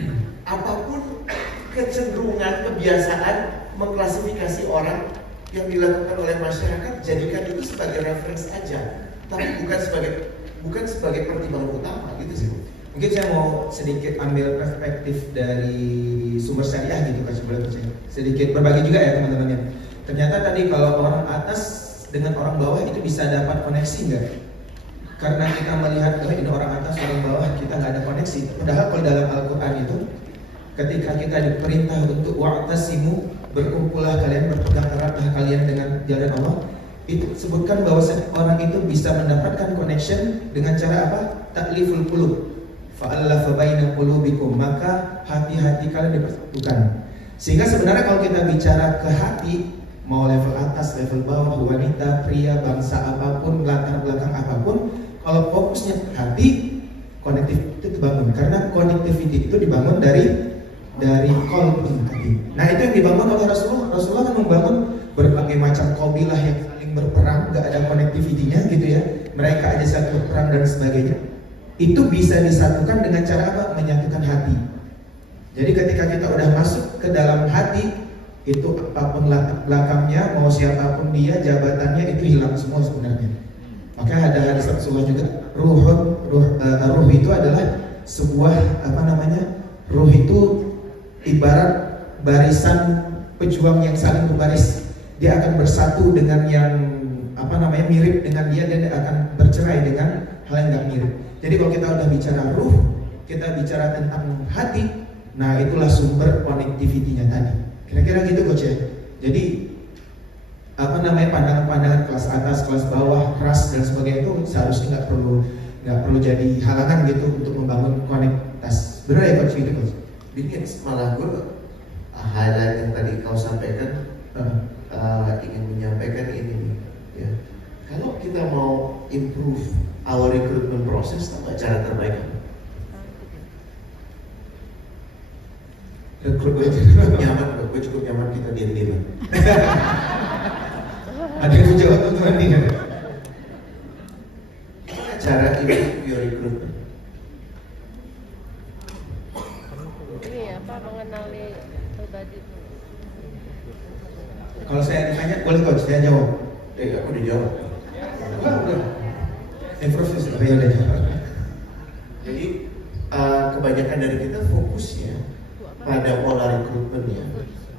apapun kecenderungan, kebiasaan mengklasifikasi orang yang dilakukan oleh masyarakat, jadikan itu sebagai reference aja, tapi bukan sebagai pertimbangan utama gitu sih. Mungkin saya mau sedikit ambil perspektif dari sumber syariah gitu kan, sedikit berbagi juga ya teman-teman ya. Ternyata tadi kalau orang atas dengan orang bawah itu bisa dapat koneksi nggak? Karena kita melihat ini orang atas orang bawah kita nggak ada koneksi. Padahal kalau dalam Al-Quran itu ketika kita diperintah untuk wa'tasimu, berkumpullah kalian, berpegang eratlah kalian dengan jalan Allah, itu sebutkan bahwa orang itu bisa mendapatkan connection dengan cara apa? Ta'liful qulub. Fa'allafa baina qulubikum, maka hati-hati kalian dipersatukan. Sehingga sebenarnya kalau kita bicara ke hati, mau level atas, level bawah, wanita, pria, bangsa apapun, latar belakang apapun, kalau fokusnya ke hati, connectivity itu dibangun. Karena connectivity itu dibangun dari qalbi hati. Nah itu yang dibangun oleh Rasulullah. Rasulullah kan membangun berbagai macam kabilah yang saling berperang, gak ada connectivity-nya gitu ya. Mereka aja saling berperang dan sebagainya. Itu bisa disatukan dengan cara apa? Menyatukan hati. Jadi ketika kita udah masuk ke dalam hati, itu apapun latar belakangnya, mau siapapun dia, jabatannya itu hilang semua sebenarnya. Maka ada hadis Rasulullah juga, ruh itu adalah sebuah ruh itu ibarat barisan pejuang yang saling berbaris. Dia akan bersatu dengan yang mirip dengan dia dan akan bercerai dengan hal yang nggak mirip. Jadi kalau kita udah bicara ruh, kita bicara tentang hati, nah itulah sumber connectivity-nya tadi. Kira-kira gitu coach ya. Jadi pandangan-pandangan kelas atas, kelas bawah, ras dan sebagainya itu seharusnya nggak perlu jadi halangan gitu untuk membangun konektivitas. Benar ya coach gitu coach? Bikin malah gue highlight yang tadi kau sampaikan, ingin menyampaikan ini nih, ya. Kalau kita mau improve our recruitment process, apa cara terbaik? Rekrutmen nyaman, gue cukup nyaman kita diam-diam. Ada yang jawab teman ini. Cara improve your recruitment. Ini apa mengenali pribadi. Kalau saya ditanya, boleh coach, saya jawab. Aku dijawab. Udah. Improve ya udah jawab. Jadi kebanyakan dari kita fokusnya pada pola rekrutmennya,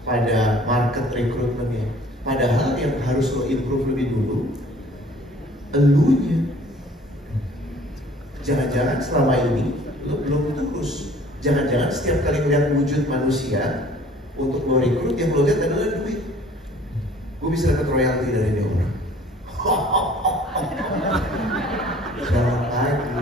pada market rekrutmennya. Padahal yang harus lo improve lebih dulu, elunya. Jangan-jangan selama ini lo belum tulus. Jangan-jangan setiap kali melihat wujud manusia untuk lo rekrut, yang lo lihat adalah duit. Gue bisa dapat royalti dari dia orang. Jangan lagi.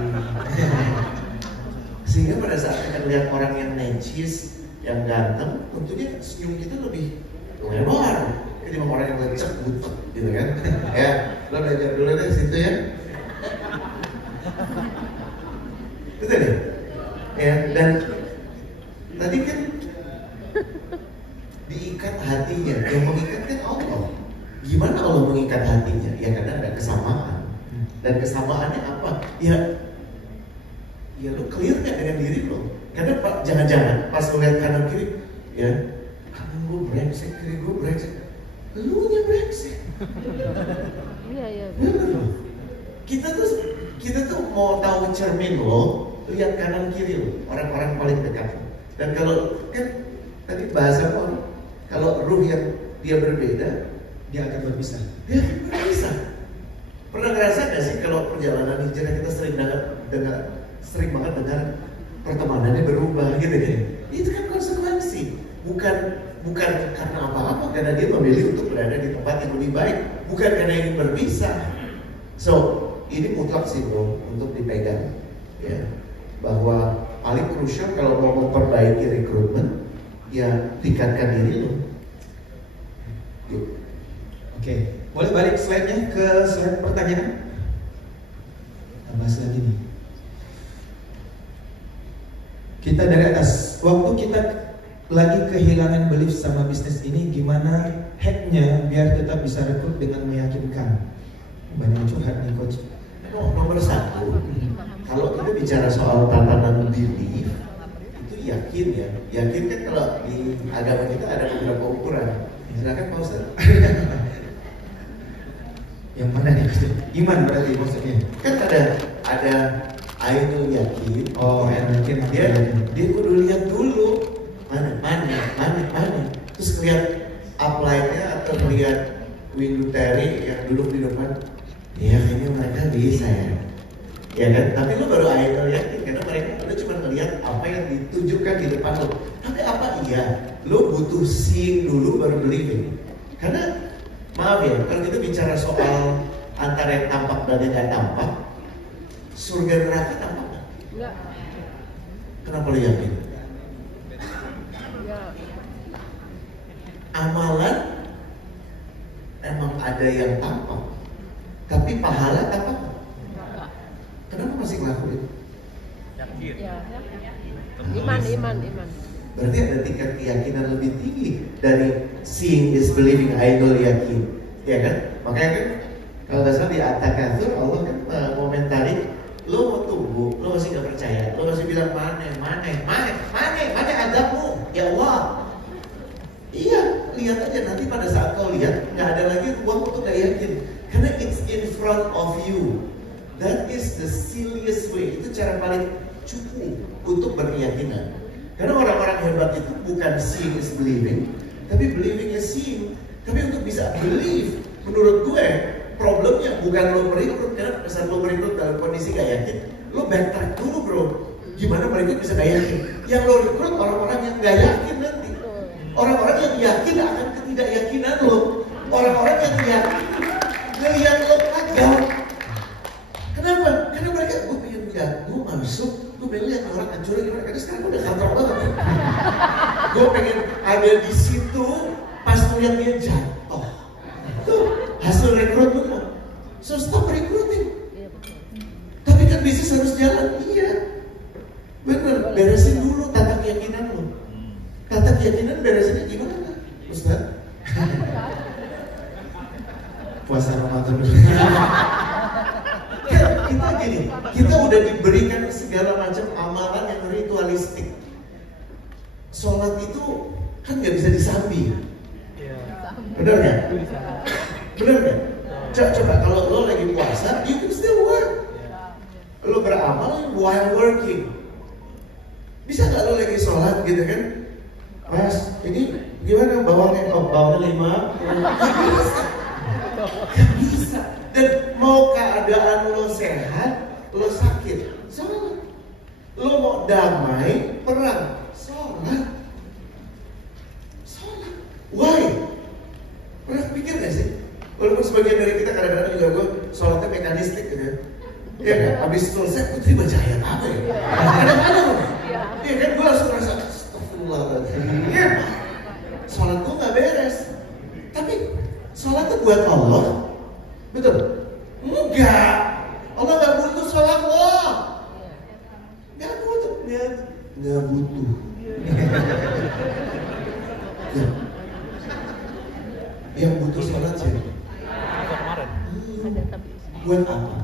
Sehingga pada saat kita lihat orang yang necis, yang ganteng, tentunya senyum kita lebih lebar ketimbang orang yang lecek butek, gitu kan? Ya, lo belajar dulu deh situ ya. Betul ya? Ya, dan tadi kan diikat hatinya, yang mengikat kan Allah. Gimana Allah mengikat hatinya? Ya karena ada kesamaan. Dan kesamaannya apa? Ya lo clear gak dengan diri lo? Karena jangan-jangan pas lo lihat kanan kiri, ya kanan gue brengsek, kiri gue brengsek, lu nya brengsek. Iya. Kita tuh mau tahu cermin lo, lihat kanan kiri lo, orang-orang paling dekat. Dan kalau kan tadi bahasa pun, kalau ruh yang dia berbeda, Dia akan berpisah. dia akan berpisah. Pernah ngerasa gak sih kalau perjalanan hijrah kita sering banget dengar pertemanannya berubah gitu kan? Itu kan konsekuensi, bukan karena apa-apa, karena dia memilih untuk berada di tempat yang lebih baik, bukan karena ingin berpisah. So ini mutlak sih bro untuk dipegang, ya, bahwa paling krusial kalau mau memperbaiki rekrutmen, ya tingkatkan diri lo. Yuk. Oke, boleh balik slide-nya ke slide pertanyaan? Kita bahas lagi nih. Kita dari atas, waktu kita lagi kehilangan belief sama bisnis ini, gimana hacknya biar tetap bisa rekrut dengan meyakinkan? Banyak curhat nih coach. Nomor satu, kalau kita bicara soal tatanan belief, itu yakin ya. Yakin kan kalau di agama kita ada beberapa ukuran. Silakan Pak Ustaz. Yang mana nih? Iman berarti maksudnya? Kan ada ainul yakin. Oh, yang yakin. Dia kudu lihat dulu mana. Terus lihat upline-nya atau lihat window Terry yang duduk di depan. Ya kayaknya mereka bisa ya. Ya kan? Tapi lo baru ainul yakin karena mereka lo cuma ngelihat apa yang ditunjukkan di depan lo. Tapi apa iya? Lo butuh seeing dulu baru believing. Karena maaf ya, kalau kita bicara soal antara yang tampak dan yang nggak tampak, surga neraka tampak nggak? Enggak. Kenapa lo yakin? Ya. Amalan emang ada yang tampak, tapi pahala tampak nggak? Enggak. Kenapa masih ngelakuin? Ya. Iman. Berarti ada tingkat keyakinan lebih tinggi dari seeing is believing, ainul yakin, ya kan? Makanya kan kalau nggak salah di At-Takatsur Allah kan komentari, lo mau tumbuh, lo masih nggak percaya, lo masih bilang mana adabmu, ya Allah. Iya, lihat aja nanti pada saat kau lihat nggak ada lagi ruang untuk nggak yakin, karena it's in front of you. That is the silliest way. Itu cara paling cukup untuk berkeyakinan. Karena orang-orang hebat itu bukan seeing is believing, tapi believing is seeing. Tapi untuk bisa believe, menurut gue problemnya bukan lo merekrut, karena pada saat lo merekrut dalam kondisi gak yakin, lo backtrack dulu bro. Gimana merekrut bisa gak yakin? Yang lo rekrut orang-orang yang gak yakin nanti. Orang-orang yang yakin akan ketidakyakinan lo. Orang-orang yang yakin ngeliat lo gagal. Kenapa? Karena mereka, gue pengen lihat, gue masuk, gue pengen lihat orang hancurnya gimana. Karena sekarang gue udah kantor banget. Gue pengen ada di situ pas ngeliat dia jatuh. Tuh hasil rekrutmen. So stop recruiting. Tapi kan bisnis harus jalan. Iya. Bener, beresin dulu tata keyakinan lo. Tata keyakinan beresinnya gimana, Ustaz? Puasa Ramadan dulu. Kita gini, kita udah diberikan segala macam amalan yang ritualistik. Sholat itu kan nggak bisa disambi. Bener nggak? Bener nggak? Coba kalau lo lagi puasa, you can still work. Lo beramal while working. Bisa nggak lo lagi sholat gitu kan? Mas, ini gimana bawangnya? Oh, bawangnya 5. Gak bisa. Dan mau keadaan lo sehat, lo sakit, sholat. Lo mau damai, perang, sholat. Sholat. Why? Pernah pikir gak sih? Walaupun sebagian dari kita kadang-kadang juga gue sholatnya mekanistik gitu ya. Iya kan? Habis selesai, gue terima baca ayat apa ya? Kadang-kadang iya kan? Gue langsung merasa astagfirullahaladzim. Iya. Sholat gue gak beres. Tapi sholat itu buat Allah. Betul? Enggak. Allah gak butuh sholat lo. Gak butuh. Gak butuh. Ya. Yang butuh sholat siapa? Buat apa?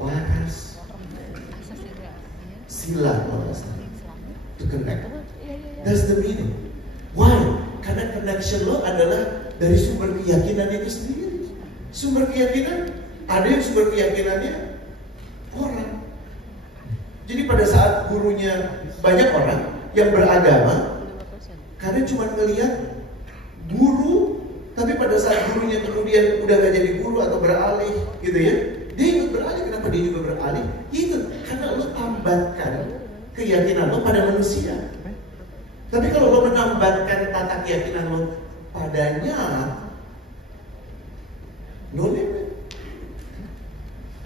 Waras. Sila waras. To connect. That's the meaning. Why? Karena connection lo adalah dari sumber keyakinan itu sendiri. Sumber keyakinan, ada yang sumber keyakinannya orang. Jadi pada saat gurunya banyak orang yang beragama, kadang cuma ngelihat guru, tapi pada saat gurunya kemudian udah gak jadi guru atau beralih gitu ya, dia ikut beralih. Kenapa dia juga beralih? Ikut karena lo tambatkan keyakinan lo pada manusia. Tapi kalau lo menambatkan tata keyakinan lo padanya, no limit.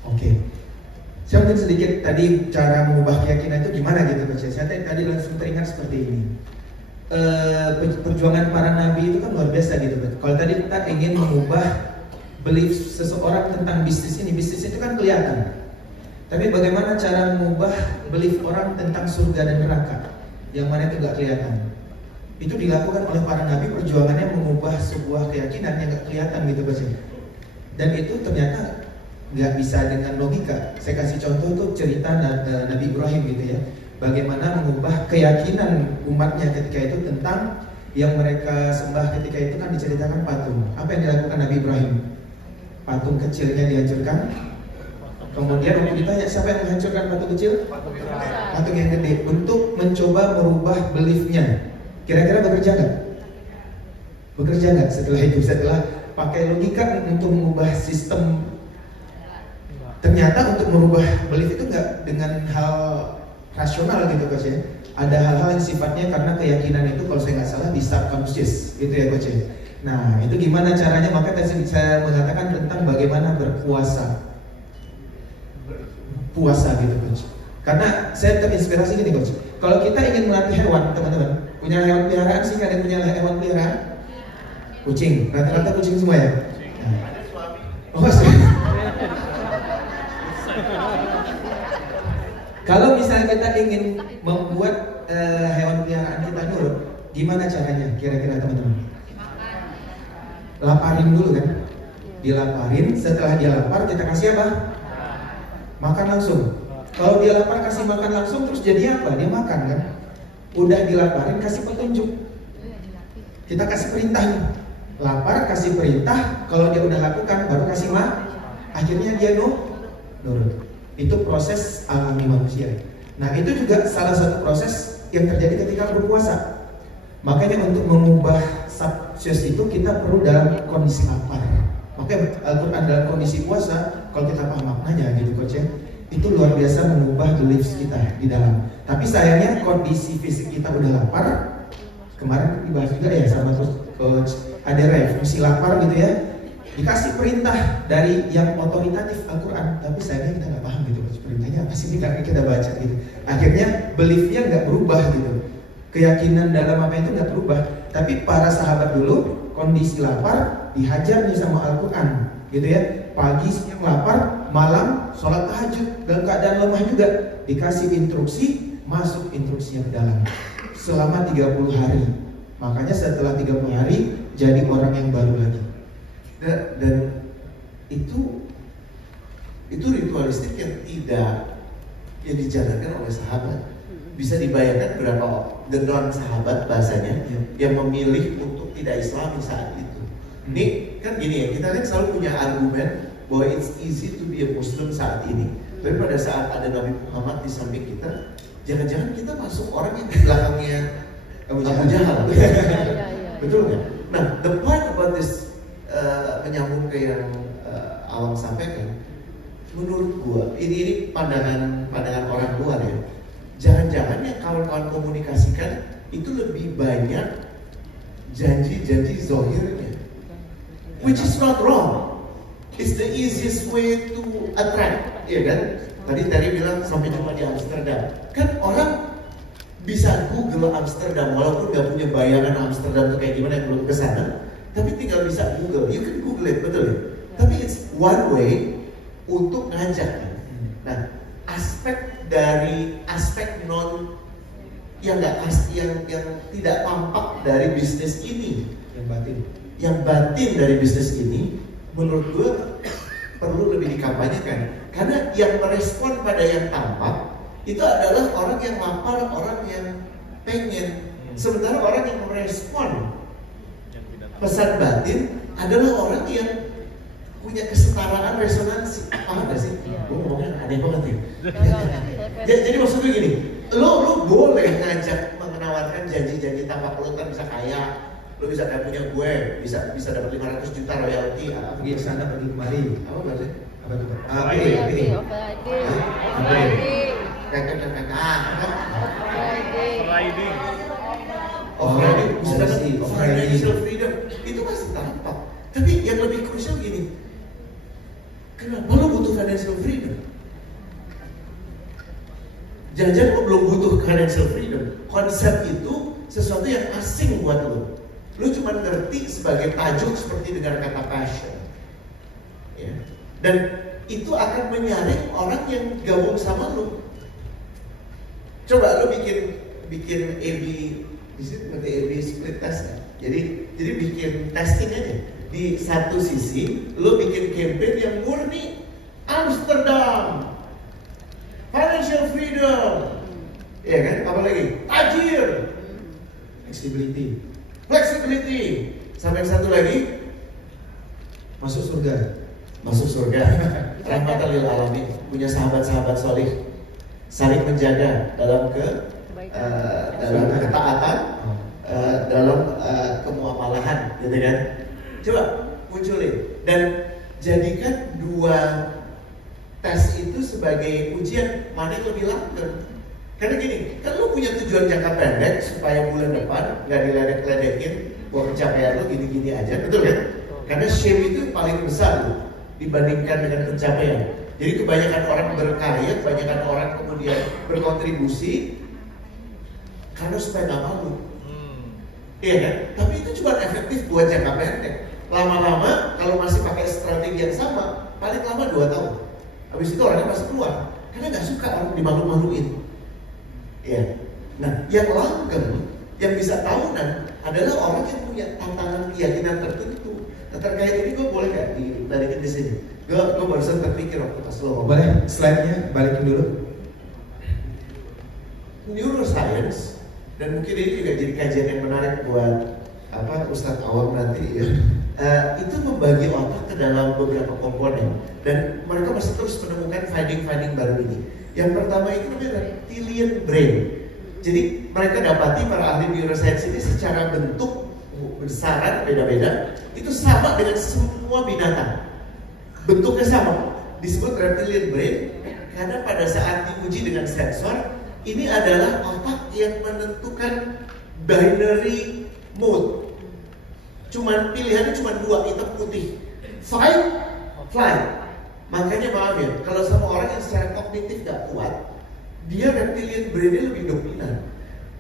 Oke. Saya mungkin sedikit tadi cara mengubah keyakinan itu gimana gitu Coach. Saya tadi langsung teringat seperti ini. Perjuangan para nabi itu kan luar biasa gitu. Kalau tadi kita ingin mengubah belief seseorang tentang bisnis ini, bisnis itu kan kelihatan. Tapi bagaimana cara mengubah belief orang tentang surga dan neraka, yang mana itu gak kelihatan. Itu dilakukan oleh para nabi, perjuangannya mengubah sebuah keyakinan yang gak kelihatan gitu Coach. Dan itu ternyata nggak bisa dengan logika. Saya kasih contoh tuh cerita Nabi Ibrahim gitu ya. Bagaimana mengubah keyakinan umatnya ketika itu tentang yang mereka sembah ketika itu kan diceritakan patung. Apa yang dilakukan Nabi Ibrahim? Patung kecilnya dihancurkan. Kemudian waktu ditanya siapa yang menghancurkan patung kecil? Patung yang gede. Untuk mencoba merubah beliefnya. Kira-kira bekerja nggak? Bekerja nggak setelah itu? Setelah pakai logika untuk mengubah sistem, ternyata untuk merubah belief itu nggak dengan hal rasional gitu Coach ya. Ada hal-hal yang sifatnya karena keyakinan itu kalau saya nggak salah di subconscious gitu ya Coach ya. Nah itu gimana caranya? Maka tadi saya mengatakan tentang bagaimana berpuasa, puasa gitu Coach. Karena saya terinspirasi gini Coach. Kalau kita ingin melatih hewan teman-teman, punya hewan peliharaan sih, ada yang punya hewan peliharaan? Kucing, rata-rata kucing semua ya? Oh, kalau misalnya kita ingin membuat hewan peliharaan kita nurut, gimana caranya kira-kira teman-teman? Laparin dulu kan? Dilaparin, setelah dia lapar kita kasih apa? Makan langsung. Kalau dia lapar kasih makan langsung terus jadi apa? Dia makan kan? Udah dilaparin kasih petunjuk. Kita kasih perintah nih. Lapar kasih perintah, kalau dia udah lakukan baru kasih akhirnya dia nurut. Itu proses alami manusia. Nah itu juga salah satu proses yang terjadi ketika berpuasa. Makanya untuk mengubah subconscious itu kita perlu dalam kondisi lapar. Oke, Al-Quran dalam kondisi puasa, kalau kita paham maknanya gitu coach ya, itu luar biasa mengubah beliefs kita di dalam. Tapi sayangnya kondisi fisik kita udah lapar. Kemarin dibahas juga ya sama coach Adere, mesti lapar gitu ya. Dikasih perintah dari yang otoritatif Al-Quran, tapi sayangnya kita nggak paham gitu coach, perintahnya apa sih, kita baca gitu. Akhirnya beliefnya nggak berubah gitu. Keyakinan dalam apa itu nggak berubah. Tapi para sahabat dulu kondisi lapar dihajar nih sama Al-Quran gitu ya. Pagi siang lapar, malam sholat tahajud, dalam keadaan lemah juga dikasih instruksi, masuk instruksinya ke dalam selama 30 hari. Makanya setelah 30 hari jadi orang yang baru lagi. Dan itu ritualistik yang dijalankan oleh sahabat. Bisa dibayangkan berapa non sahabat bahasanya yang memilih untuk tidak Islami saat itu. Ini kan gini ya, kita kan selalu punya argumen bahwa it's easy to be a Muslim saat ini. Tapi pada saat ada Nabi Muhammad di samping kita, jangan-jangan kita masuk orang yang di belakangnya Abu Jahal. Betul nggak? Nah, the point about this menyambung ke yang Awang sampaikan, menurut gua ini pandangan orang luar ya. Jangan-jangan yang kawan-kawan komunikasikan itu lebih banyak janji-janji zohirnya, which is not wrong. It's the easiest way to attract, ya kan? Tadi bilang sampai cuma di Amsterdam. Kan orang bisa Google Amsterdam walaupun nggak punya bayangan Amsterdam itu kayak gimana, yang belum kesana. Tapi tinggal bisa Google, you can Google it, betul ya? Tapi it's one way untuk ngajak. Nah, aspek non yang tidak tampak dari bisnis ini, yang batin dari bisnis ini, menurut gue perlu lebih dikampanyekan. Karena yang merespon pada yang tampak itu adalah orang yang lapar, orang yang pengen. Sementara orang yang merespon pesan batin adalah orang yang punya kesetaraan resonansi. Paham gak sih? Gue ngomongnya aneh banget ya. Jadi maksudnya gini, lo boleh ngajak menawarkan janji-janji tanpa lo kan bisa kaya, lo bisa kayak punya gue, bisa dapat 500 juta royalti, pergi ke sana pergi kemari. Apa berarti? Apa itu? Bisa dapat financial freedom. Itu masih tampak. Tapi yang lebih krusial gini, kenapa lo butuh financial freedom? Jangan-jangan lo belum butuh financial freedom. Konsep itu sesuatu yang asing buat lo. Lo cuma ngerti sebagai tajuk seperti dengan kata passion, ya. Dan itu akan menyaring orang yang gabung sama lo. Coba lo bikin AB, di situ ngerti AB split test ya. Jadi bikin testing aja. Di satu sisi lo bikin campaign yang murni Amsterdam, financial freedom, ya kan? Apa lagi? Tajir, flexibility, sampai yang satu lagi masuk surga, rahmatan lil alamin, punya sahabat-sahabat solih, saling menjaga dalam ketaatan, dalam kemuamalahan, gitu kan? Coba munculin dan jadikan dua tes itu sebagai ujian mana yang lebih langgeng. Karena gini, kan lu punya tujuan jangka pendek supaya bulan depan nggak diledek-ledekin bahwa pencapaian lu gini-gini aja, betul kan? Karena shame itu paling besar tuh, dibandingkan dengan pencapaian. Jadi kebanyakan orang berkarya, kebanyakan orang kemudian berkontribusi karena supaya nggak malu. Iya kan? Tapi itu cuma efektif buat jangka pendek. Lama-lama kalau masih pakai strategi yang sama, paling lama 2 tahun. Habis itu orangnya pasti keluar, karena nggak suka orang dimalu-maluin. Ya. Nah, yang langgeng, yang bisa tahunan adalah orang yang punya tantangan keyakinan tertentu. Nah, terkait ini gue boleh nggak dibalikin di sini? Gue barusan terpikir waktu pas lo ngomong. Boleh, slide-nya balikin dulu. Neuroscience, dan mungkin ini juga jadi kajian yang menarik buat Ustadz Awam nanti ya. Itu membagi otak ke dalam beberapa komponen dan mereka masih terus menemukan finding baru ini. Yang pertama itu namanya reptilian brain. Jadi mereka dapati para ahli neuroscience ini secara bentuk besaran beda-beda, itu sama dengan semua binatang. Bentuknya sama, disebut reptilian brain karena pada saat diuji dengan sensor, ini adalah otak yang menentukan binary mode. Pilihannya cuma dua, hitam putih, fight, flight. Makanya maaf ya, kalau sama orang yang secara kognitif gak kuat, dia reptilian brainnya lebih dominan.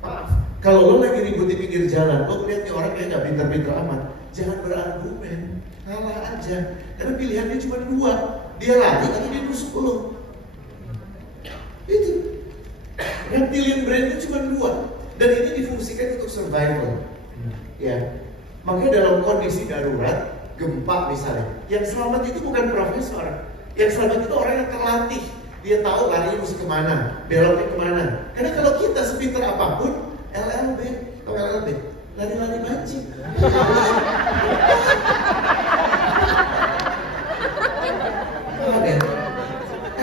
Maaf, kalau lo lagi ribut di pinggir jalan, lo lihat nih orang kayak gak pintar-pintar amat, jangan berargumen, ngalah aja. Karena pilihannya cuma dua, dia lari atau dia nusuk lo. Itu reptilian brainnya cuma dua, dan ini difungsikan untuk survival. Ya, makanya dalam kondisi darurat, gempa misalnya, yang selamat itu bukan profesor, yang selamat itu orang yang terlatih. Dia tahu larinya mesti kemana, beloknya kemana. Karena kalau kita sepintar apapun, LLB, atau LLB, lari-lari banci.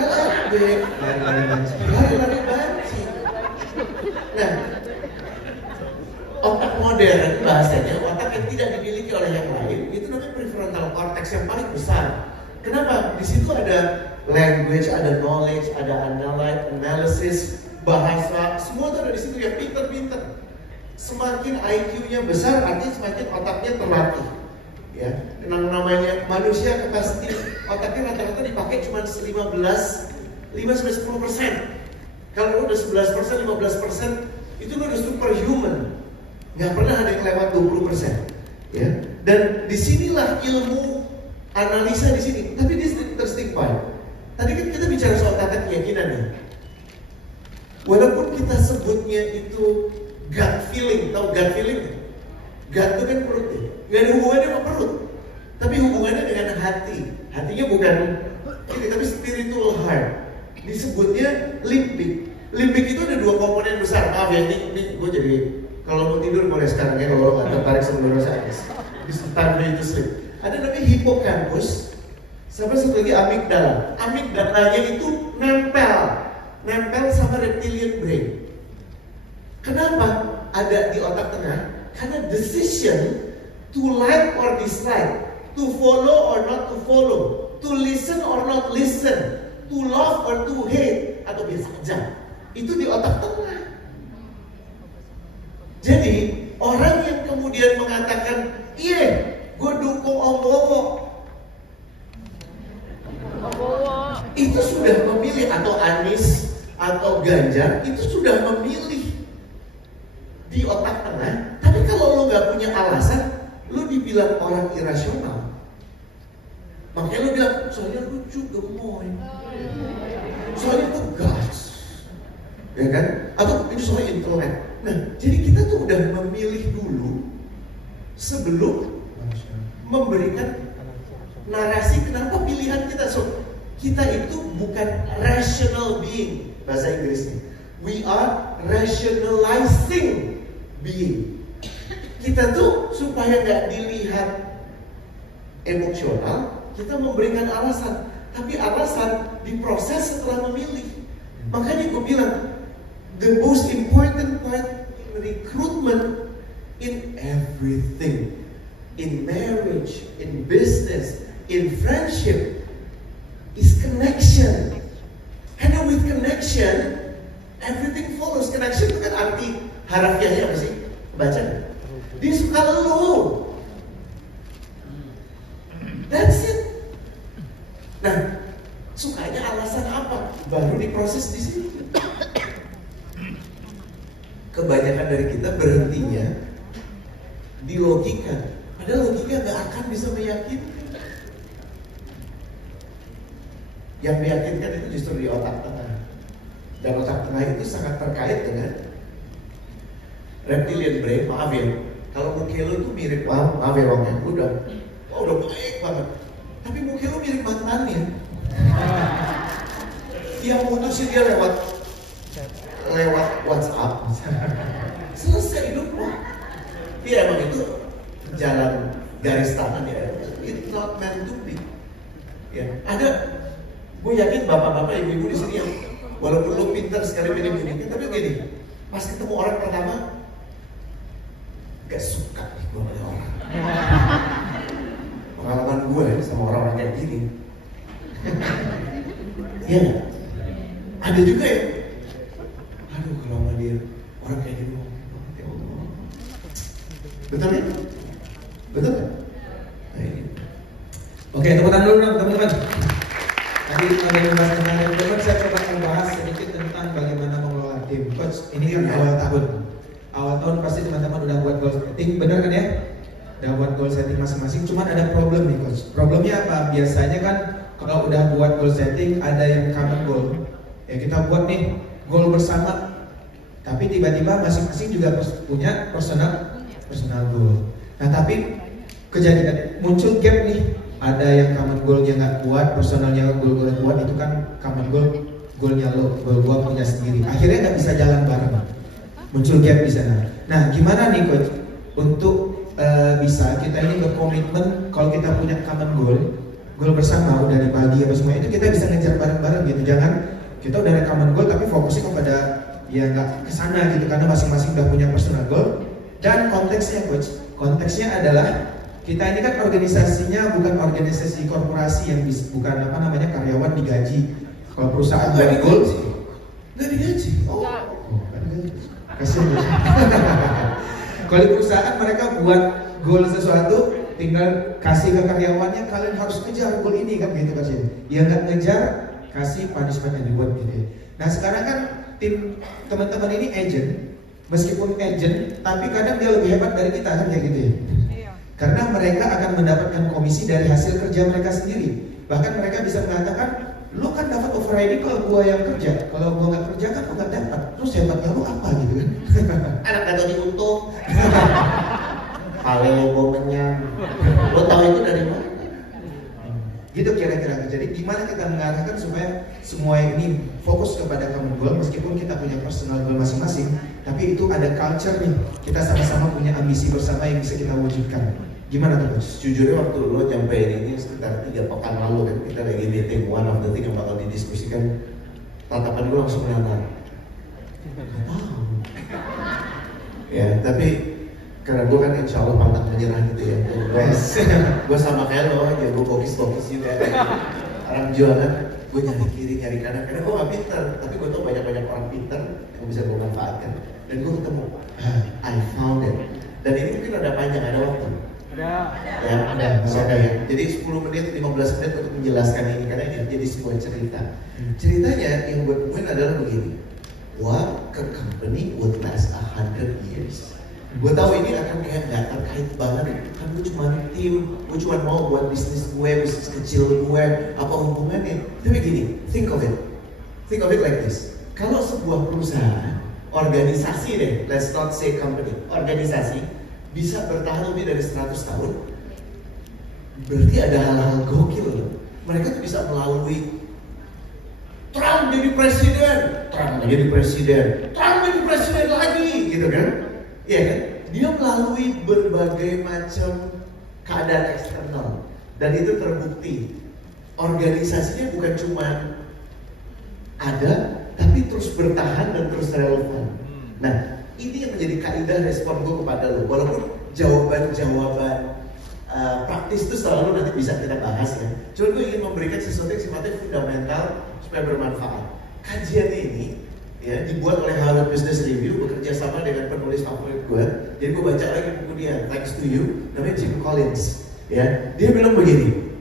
LLB, lari-lari banci. Nah, otak modern bahasanya, otak yang tidak dimiliki oleh yang lain, itu namanya prefrontal cortex yang paling besar. Kenapa? Di situ ada language, ada knowledge, ada analysis, bahasa, semua itu ada di situ yang pinter-pinter. Semakin IQ-nya besar, artinya semakin otaknya terlatih. Ya, namanya manusia capacity otaknya rata-rata dipakai cuma 5-10%. Kalau udah 11%, 15%, itu udah superhuman. Nggak pernah ada yang lewat 20%. Ya, dan disinilah ilmu analisa di sini. Tapi dia interesting point. Tadi kan kita bicara soal tata keyakinan ya. Walaupun kita sebutnya itu gut feeling, tahu gut feeling? Gut itu kan perut ya. Gak ada hubungannya sama perut, tapi hubungannya dengan hati. Hatinya bukan ini, tapi spiritual heart. Disebutnya limbik. Limbik itu ada dua komponen besar. Maaf ya, ini gue jadi kalau mau tidur boleh sekarang ya, kalau nggak tertarik sebelum neuroscience. Time to sleep. Ada namanya hippocampus, sama satu lagi amigdala. Amigdalanya itu nempel sama reptilian brain. Kenapa ada di otak tengah? Karena decision to like or dislike, to follow or not to follow, to listen or not listen, to love or to hate, atau biasa aja, itu di otak tengah. Jadi orang yang kemudian mengatakan, iya, gue dukung Om Bowo, itu sudah memilih, atau Anies atau Ganjar, itu sudah memilih di otak tengah. Tapi kalau lo nggak punya alasan, lo dibilang orang irasional. Makanya lo bilang, soalnya lucu, gemoy, soalnya tegas, ya kan? Atau ini soalnya intelek. Nah, jadi kita tuh udah memilih dulu sebelum memberikan narasi kenapa pilihan kita. So, kita itu bukan rational being, bahasa Inggrisnya. We are rationalizing being. Kita tuh supaya nggak dilihat emosional, kita memberikan alasan. Tapi alasan diproses setelah memilih. Makanya gue bilang, the most important part in recruitment, in everything, in marriage, in business, in friendship, is connection. Karena with connection, everything follows. Connection itu kan arti harafiahnya apa sih? Baca. Dia suka lo. That's it. Nah, sukanya alasan apa? Baru diproses di sini. Kebanyakan dari kita berhentinya di logika. Padahal logika gak akan bisa meyakinkan. Yang meyakinkan itu justru di otak tengah. Dan otak tengah itu sangat terkait dengan reptilian brain. Maaf ya, kalau muka lo tuh mirip, maaf ya Bang, udah baik banget. Tapi muka lo mirip mantannya. Yang mutusin dia lewat WhatsApp. Selesai hidup lo. Iya emang itu jalan garis tangan ya. It's not meant to be. Ya, ada. Gue yakin bapak-bapak, ibu-ibu di sini yang walaupun lo pintar sekali ini, tapi gini, pas ketemu orang pertama, gak suka nih gue sama orang. Pengalaman gue sama orang-orang kayak gini. Iya gak? Ada juga ya. Aduh kalau sama dia orang kayak gini. Ya Allah. Betul ya? Betul kan? Oke, tepuk tangan dulu dong teman-teman. Tadi ada yang bahas tentang teman-teman, saya coba membahas sedikit tentang bagaimana mengelola tim. Coach, ini kan awal tahun. Awal tahun pasti teman-teman udah buat goal setting, benar kan ya? Udah buat goal setting masing-masing. Cuman ada problem nih coach. Problemnya apa? Biasanya kan kalau udah buat goal setting ada yang common goal. Ya kita buat nih goal bersama. Tapi tiba-tiba masing-masing juga punya personal goal. Nah tapi kejadian muncul gap nih. Ada yang common goalnya nggak kuat, personalnya goal-goalnya kuat, itu kan common goalnya lo, goal gua punya sendiri. Akhirnya nggak bisa jalan bareng, muncul gap di sana. Nah, gimana nih coach untuk bisa kita ini berkomitmen kalau kita punya common goal bersama udah dibagi apa semua itu kita bisa ngejar bareng-bareng gitu. Jangan kita udah ada common goal tapi fokusnya kepada ya nggak kesana gitu karena masing-masing udah punya personal goal. Dan konteksnya coach, konteksnya adalah kita ini kan organisasinya bukan organisasi korporasi yang bukan apa namanya karyawan digaji. Kalau perusahaan nggak goal digaji, nggak digaji. Kasihan ya. Kalau di perusahaan mereka buat goal sesuatu, tinggal kasih ke karyawannya kalian harus ngejar goal ini kan gitu kan sih. Ya nggak ngejar, kasih punishment yang dibuat gitu. Nah sekarang kan tim teman-teman ini agent, meskipun agent, tapi kadang dia lebih hebat dari kita kan kayak gitu ya. Karena mereka akan mendapatkan komisi dari hasil kerja mereka sendiri. Bahkan mereka bisa mengatakan, lu kan dapat overriding kalau gua yang kerja. Kalau gua nggak kerja kan gua nggak dapat. Terus hebatnya lu apa gitu kan? Anak kata diuntung. Kalau gua menyang. Lo tahu itu dari mana? Gitu kira-kira. Jadi gimana kita mengarahkan supaya semua ini fokus kepada common goal meskipun kita punya personal goal masing-masing, tapi itu ada culture nih. Kita sama-sama punya ambisi bersama yang bisa kita wujudkan. Gimana tuh coach? Jujurnya waktu lo nyampein ini sekitar 3 pekan lalu kan kita lagi meeting, one of the thing yang bakal didiskusikan, tatapan gue langsung menyangkal. Ya, tapi karena gue kan insya Allah pantang menyerah gitu ya. Gue sama kayak lo aja, gue bokis-bokis juga. Orang jualan, gue nyari kiri, nyari kanan. Karena gue gak pinter, tapi gue tau banyak-banyak orang pinter yang bisa gue manfaatkan. Dan gue ketemu, I found it. Dan ini mungkin ada panjang, ada waktu. Ada. Jadi 10 menit, 15 menit untuk menjelaskan ini karena ini jadi sebuah cerita. Ceritanya yang gue temuin adalah begini. What a company would last 100 years. Gue tahu ini akan kayak gak terkait banget. Kan gue cuma tim, gue cuma mau buat bisnis kecil gue, apa hubungannya? Tapi gini, think of it like this. Kalau sebuah perusahaan, organisasi deh, let's not say company, organisasi bisa bertahan lebih dari 100 tahun, berarti ada hal-hal gokil loh. Mereka tuh bisa melalui Trump jadi presiden lagi, gitu kan? Iya kan? Dia melalui berbagai macam keadaan eksternal dan itu terbukti. Organisasinya bukan cuma ada, tapi terus bertahan dan terus relevan. Nah, ini yang menjadi kaidah respon gue kepada lo. Walaupun jawaban-jawaban praktis itu selalu nanti bisa kita bahas ya. Cuma gue ingin memberikan sesuatu yang sifatnya fundamental supaya bermanfaat. Kajian ini ya dibuat oleh Harvard Business Review bekerja sama dengan penulis favorit gue. Jadi gue baca lagi buku dia, Thanks to You, namanya Jim Collins. Ya, dia bilang begini.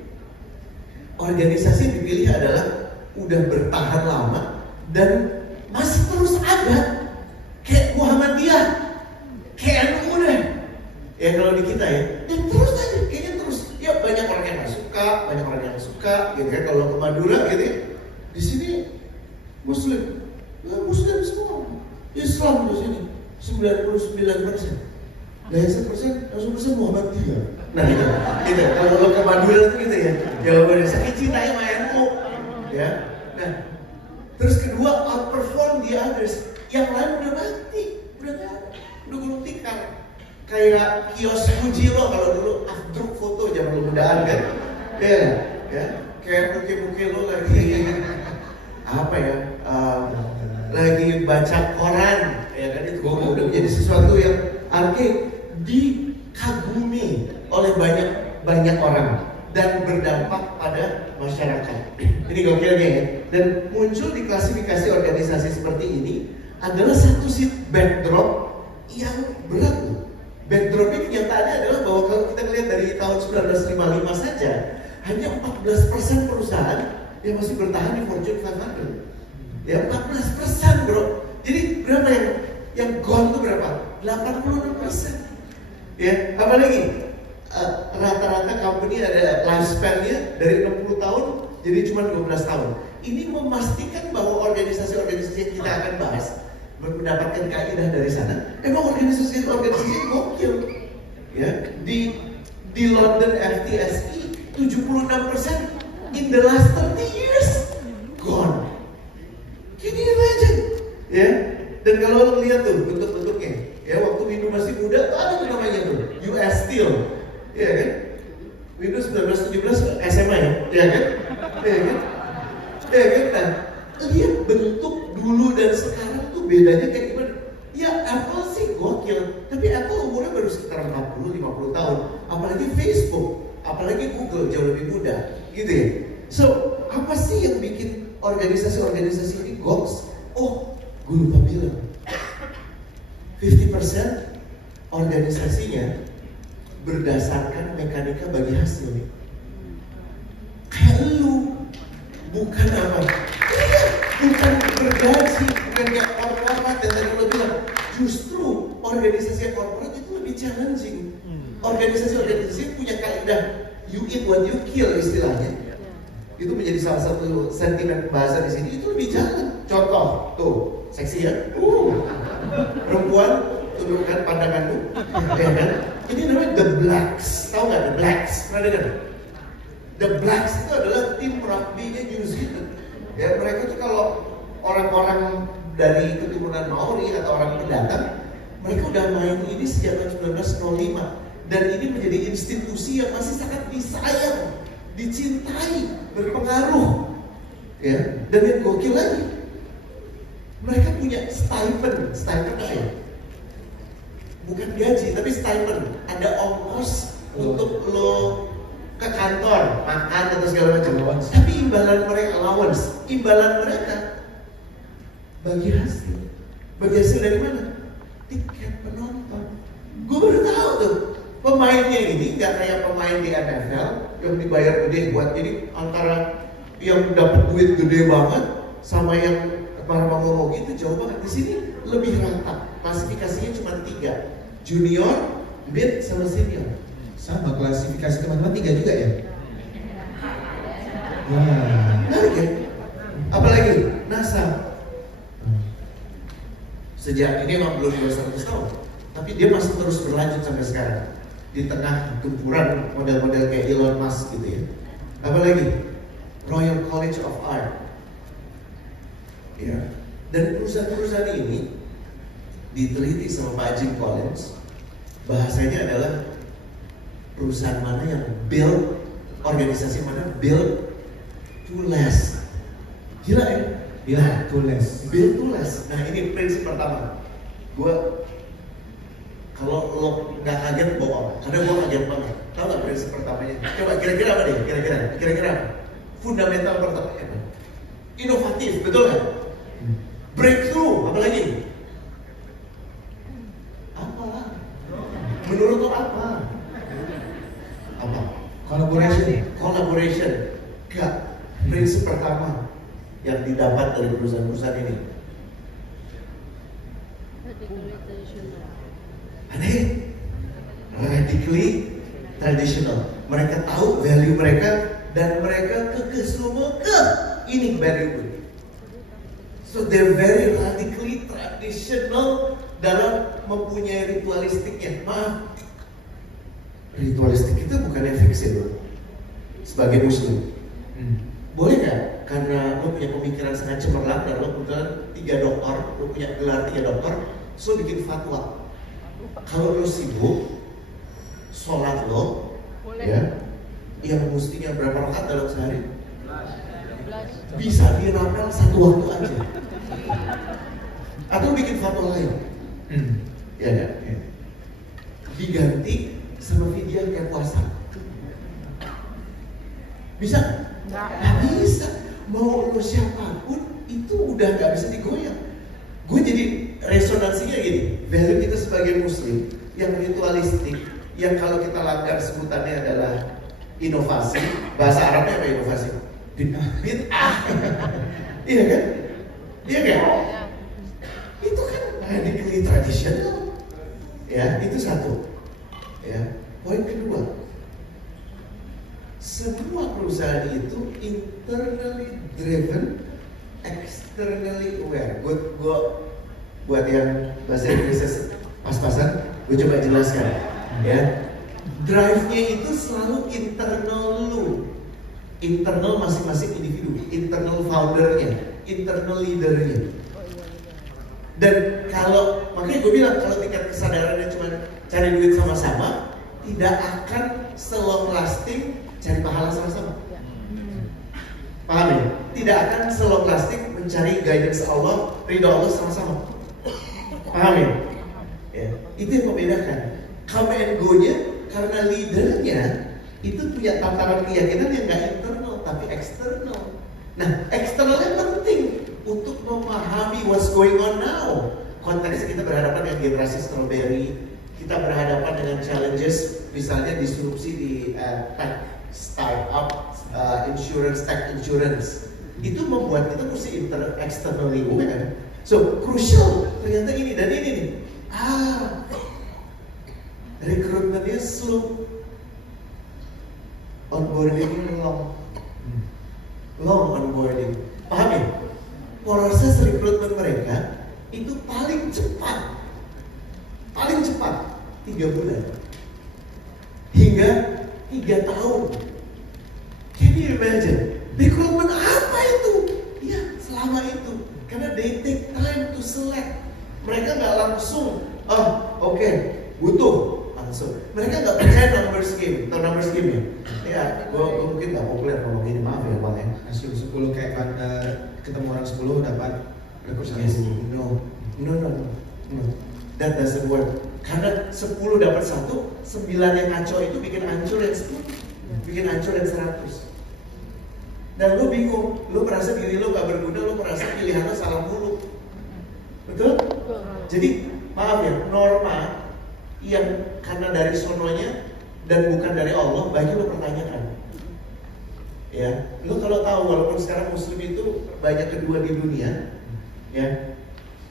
Organisasi yang dipilih adalah udah bertahan lama dan masih terus ada. Kayak Muhammadiyah, kayak NU deh. Ya kalau di kita ya, dan terus aja, kayaknya terus. Ya banyak orang yang nggak suka, banyak orang yang suka, gitu kan. Kalau ke Madura gitu ya, di sini Muslim, ya Muslim semua. Islam di sini 99%. Nah 1% Muhammadiyah. Nah gitu. Kalau lo ke Madura tuh gitu ya, jawabannya sakit cinta sama NU, ya. Nah, terus kedua outperform the others. Yang lain udah mati, udah gulung tikar. Kayak kios Fuji lo kalau dulu afdruk foto zaman lo mudaan kan, ya. Kayak muka-muka lo lagi apa ya, lagi baca koran, ya kan itu udah menjadi sesuatu yang arke. dikagumi oleh banyak orang dan berdampak pada masyarakat. Ini gokilnya ya. Dan muncul di klasifikasi organisasi seperti ini adalah satu backdrop yang berat loh. Backdrop ini kenyataannya adalah bahwa kalau kita lihat dari tahun 1955 saja, hanya 14% perusahaan yang masih bertahan di Fortune 500. Ya 14% bro. Jadi berapa yang gone itu berapa? 86%. Ya, apalagi rata-rata company ada lifespan-nya dari 60 tahun jadi cuma 12 tahun. Ini memastikan bahwa organisasi-organisasi yang kita akan bahas mendapatkan kaidah dari sana. Emang organisasi gokil. Ya, di London FTSE 76% in the last 30 years gone. Can you imagine? Ya, dan kalau lihat tuh bentuk-bentuknya, ya waktu Windu masih muda tuh ada tuh namanya tuh US Steel, ya kan? Windu 1917 SMA ya kan? Ya kan? Ya kan? Nah, lihat bentuk dulu dan sekarang tuh bedanya kayak gimana? Ya Apple sih gokil, tapi Apple umurnya baru sekitar 40-50 tahun, apalagi Facebook, apalagi Google jauh lebih muda, gitu ya. So apa sih yang bikin organisasi-organisasi ini goks? Oh, gue lupa bilang 50% organisasinya berdasarkan mekanika bagi hasil. Kayak lu, bukan apa? Bukan bergaji, bukan kayak korporat yang tadi lo bilang. Justru organisasi korporat itu lebih challenging. Organisasi-organisasi punya kaidah you eat what you kill istilahnya. Itu menjadi salah satu sentimen bahasa di sini. Itu lebih jalan. Contoh, tuh, seksi ya. Perempuan, tundukkan pandanganmu, ya kan? Ini namanya The Blacks. Tahu nggak The Blacks? Pernah dengar? The Blacks itu adalah tim rugby-nya New Zealand. Ya, mereka tuh kalau orang-orang dari keturunan Maori atau orang pendatang, mereka udah main ini sejak tahun 1905. Dan ini menjadi institusi yang masih sangat disayang, dicintai, berpengaruh. Ya, dan yang gokil lagi, mereka punya stipend apa ya? Bukan gaji, tapi stipend. Ada ongkos untuk lo ke kantor, makan atau segala macam. Tapi imbalan mereka allowance, imbalan mereka bagi hasil. Bagi hasil dari mana? Tiket penonton. Gue baru tahu tuh. Pemainnya ini nggak kayak pemain di NFL yang dibayar gede buat ini, antara yang dapat duit gede banget sama yang ngomong gitu jauh banget. Di sini lebih rata. Klasifikasinya cuma 3, junior, mid, sama senior. Sama klasifikasi teman-teman 3 juga ya? Wah, menarik ya? Apalagi NASA. Sejak ini emang belum 200 tahun, tapi dia masih terus berlanjut sampai sekarang. Di tengah gempuran model-model kayak Elon Musk gitu ya. Apalagi Royal College of Art. Ya. Dan perusahaan-perusahaan ini diteliti sama Pak Jim Collins. Bahasanya adalah perusahaan mana yang build, organisasi mana build to last. Gila ya? Gila, to last. Build to last. Nah ini prinsip pertama. Kalau lo nggak kaget bohong, karena gue kaget banget. Tahu nggak prinsip pertamanya? Coba kira-kira apa deh? Kira-kira apa? Fundamental pertamanya apa? Inovatif, betul nggak? Breakthrough, apa lagi? Apa? Menurut lo apa? Apa? Collaboration. Gak. Prinsip pertama yang didapat dari perusahaan-perusahaan ini. Aneh, radically traditional. Mereka tahu value mereka dan mereka ini very good. So they're very radically traditional dalam mempunyai ritualistiknya. Maaf, ritualistik itu bukannya fiksi loh. Sebagai muslim, boleh nggak? Karena lo punya pemikiran sangat cemerlang dan lo kebetulan 3 doktor, lo punya gelar 3 doktor, so bikin fatwa. Kalau lo sibuk, sholat lo, ya, yang mestinya berapa rakaat dalam sehari? Bisa dirapel 1 waktu aja. Atau bikin fatwa lain. Ya kan? Ya. diganti sama video kayak puasa. Bisa? Nggak bisa. Mau lo siapapun itu udah nggak bisa digoyang. Gue jadi resonansinya gini, value kita sebagai muslim yang ritualistik, yang kalau kita langgar sebutannya adalah inovasi. Bahasa Arabnya apa inovasi? Bid'ah. Iya kan? Iya kan? Itu kan radically traditional. Ya, itu satu. Ya, poin kedua, semua perusahaan itu internally driven, externally aware. Buat yang bahasa Inggrisnya pas-pasan, gue coba jelaskan. Ya, drive-nya itu selalu internal lu, internal masing-masing individu, internal foundernya, internal leadernya. Dan kalau, makanya gue bilang kalau tingkat kesadarannya cuma cari duit sama-sama, tidak akan selong lasting cari pahala sama-sama. Paham ya? Tidak akan selong lasting mencari guidance Allah, ridho Allah sama-sama. Paham ya? Ya, itu yang membedakan. Come and go-nya karena leadernya itu punya tataran keyakinan yang nggak internal tapi eksternal. Nah, eksternalnya penting untuk memahami what's going on now. Konteksnya kita berhadapan dengan generasi strawberry, kita berhadapan dengan challenges, misalnya disrupsi di tech startup, insurance, tech insurance. Itu membuat kita mesti externally aware. So, crucial ternyata ini dan ini nih. Rekrutmennya slow, onboarding long onboarding. Paham ya? Proses rekrutmen mereka itu paling cepat 3 bulan hingga 3 tahun. Can you imagine? Rekrutmen apa itu? Ya, selama itu. Karena they take time to select. Mereka nggak langsung, oke, butuh langsung. Mereka nggak percaya numbers game. Tahu numbers game ya? Ya, gue mungkin nggak populer ngomong gini, maaf ya bang ya. Kasih 10 kayak pada ketemu orang 10 dapat rekor 1. No. That doesn't work. Karena 10 dapat 1, 9 yang ngaco itu bikin hancur yang 10, bikin hancur yang 100. Dan lu bingung, lu merasa diri lu gak berguna, lu merasa pilihan lu salah mulu. Betul? Jadi maaf ya, norma yang karena dari sononya dan bukan dari Allah, baiknya lu pertanyakan. Ya, lu kalau tahu walaupun sekarang muslim itu banyak kedua di dunia, ya,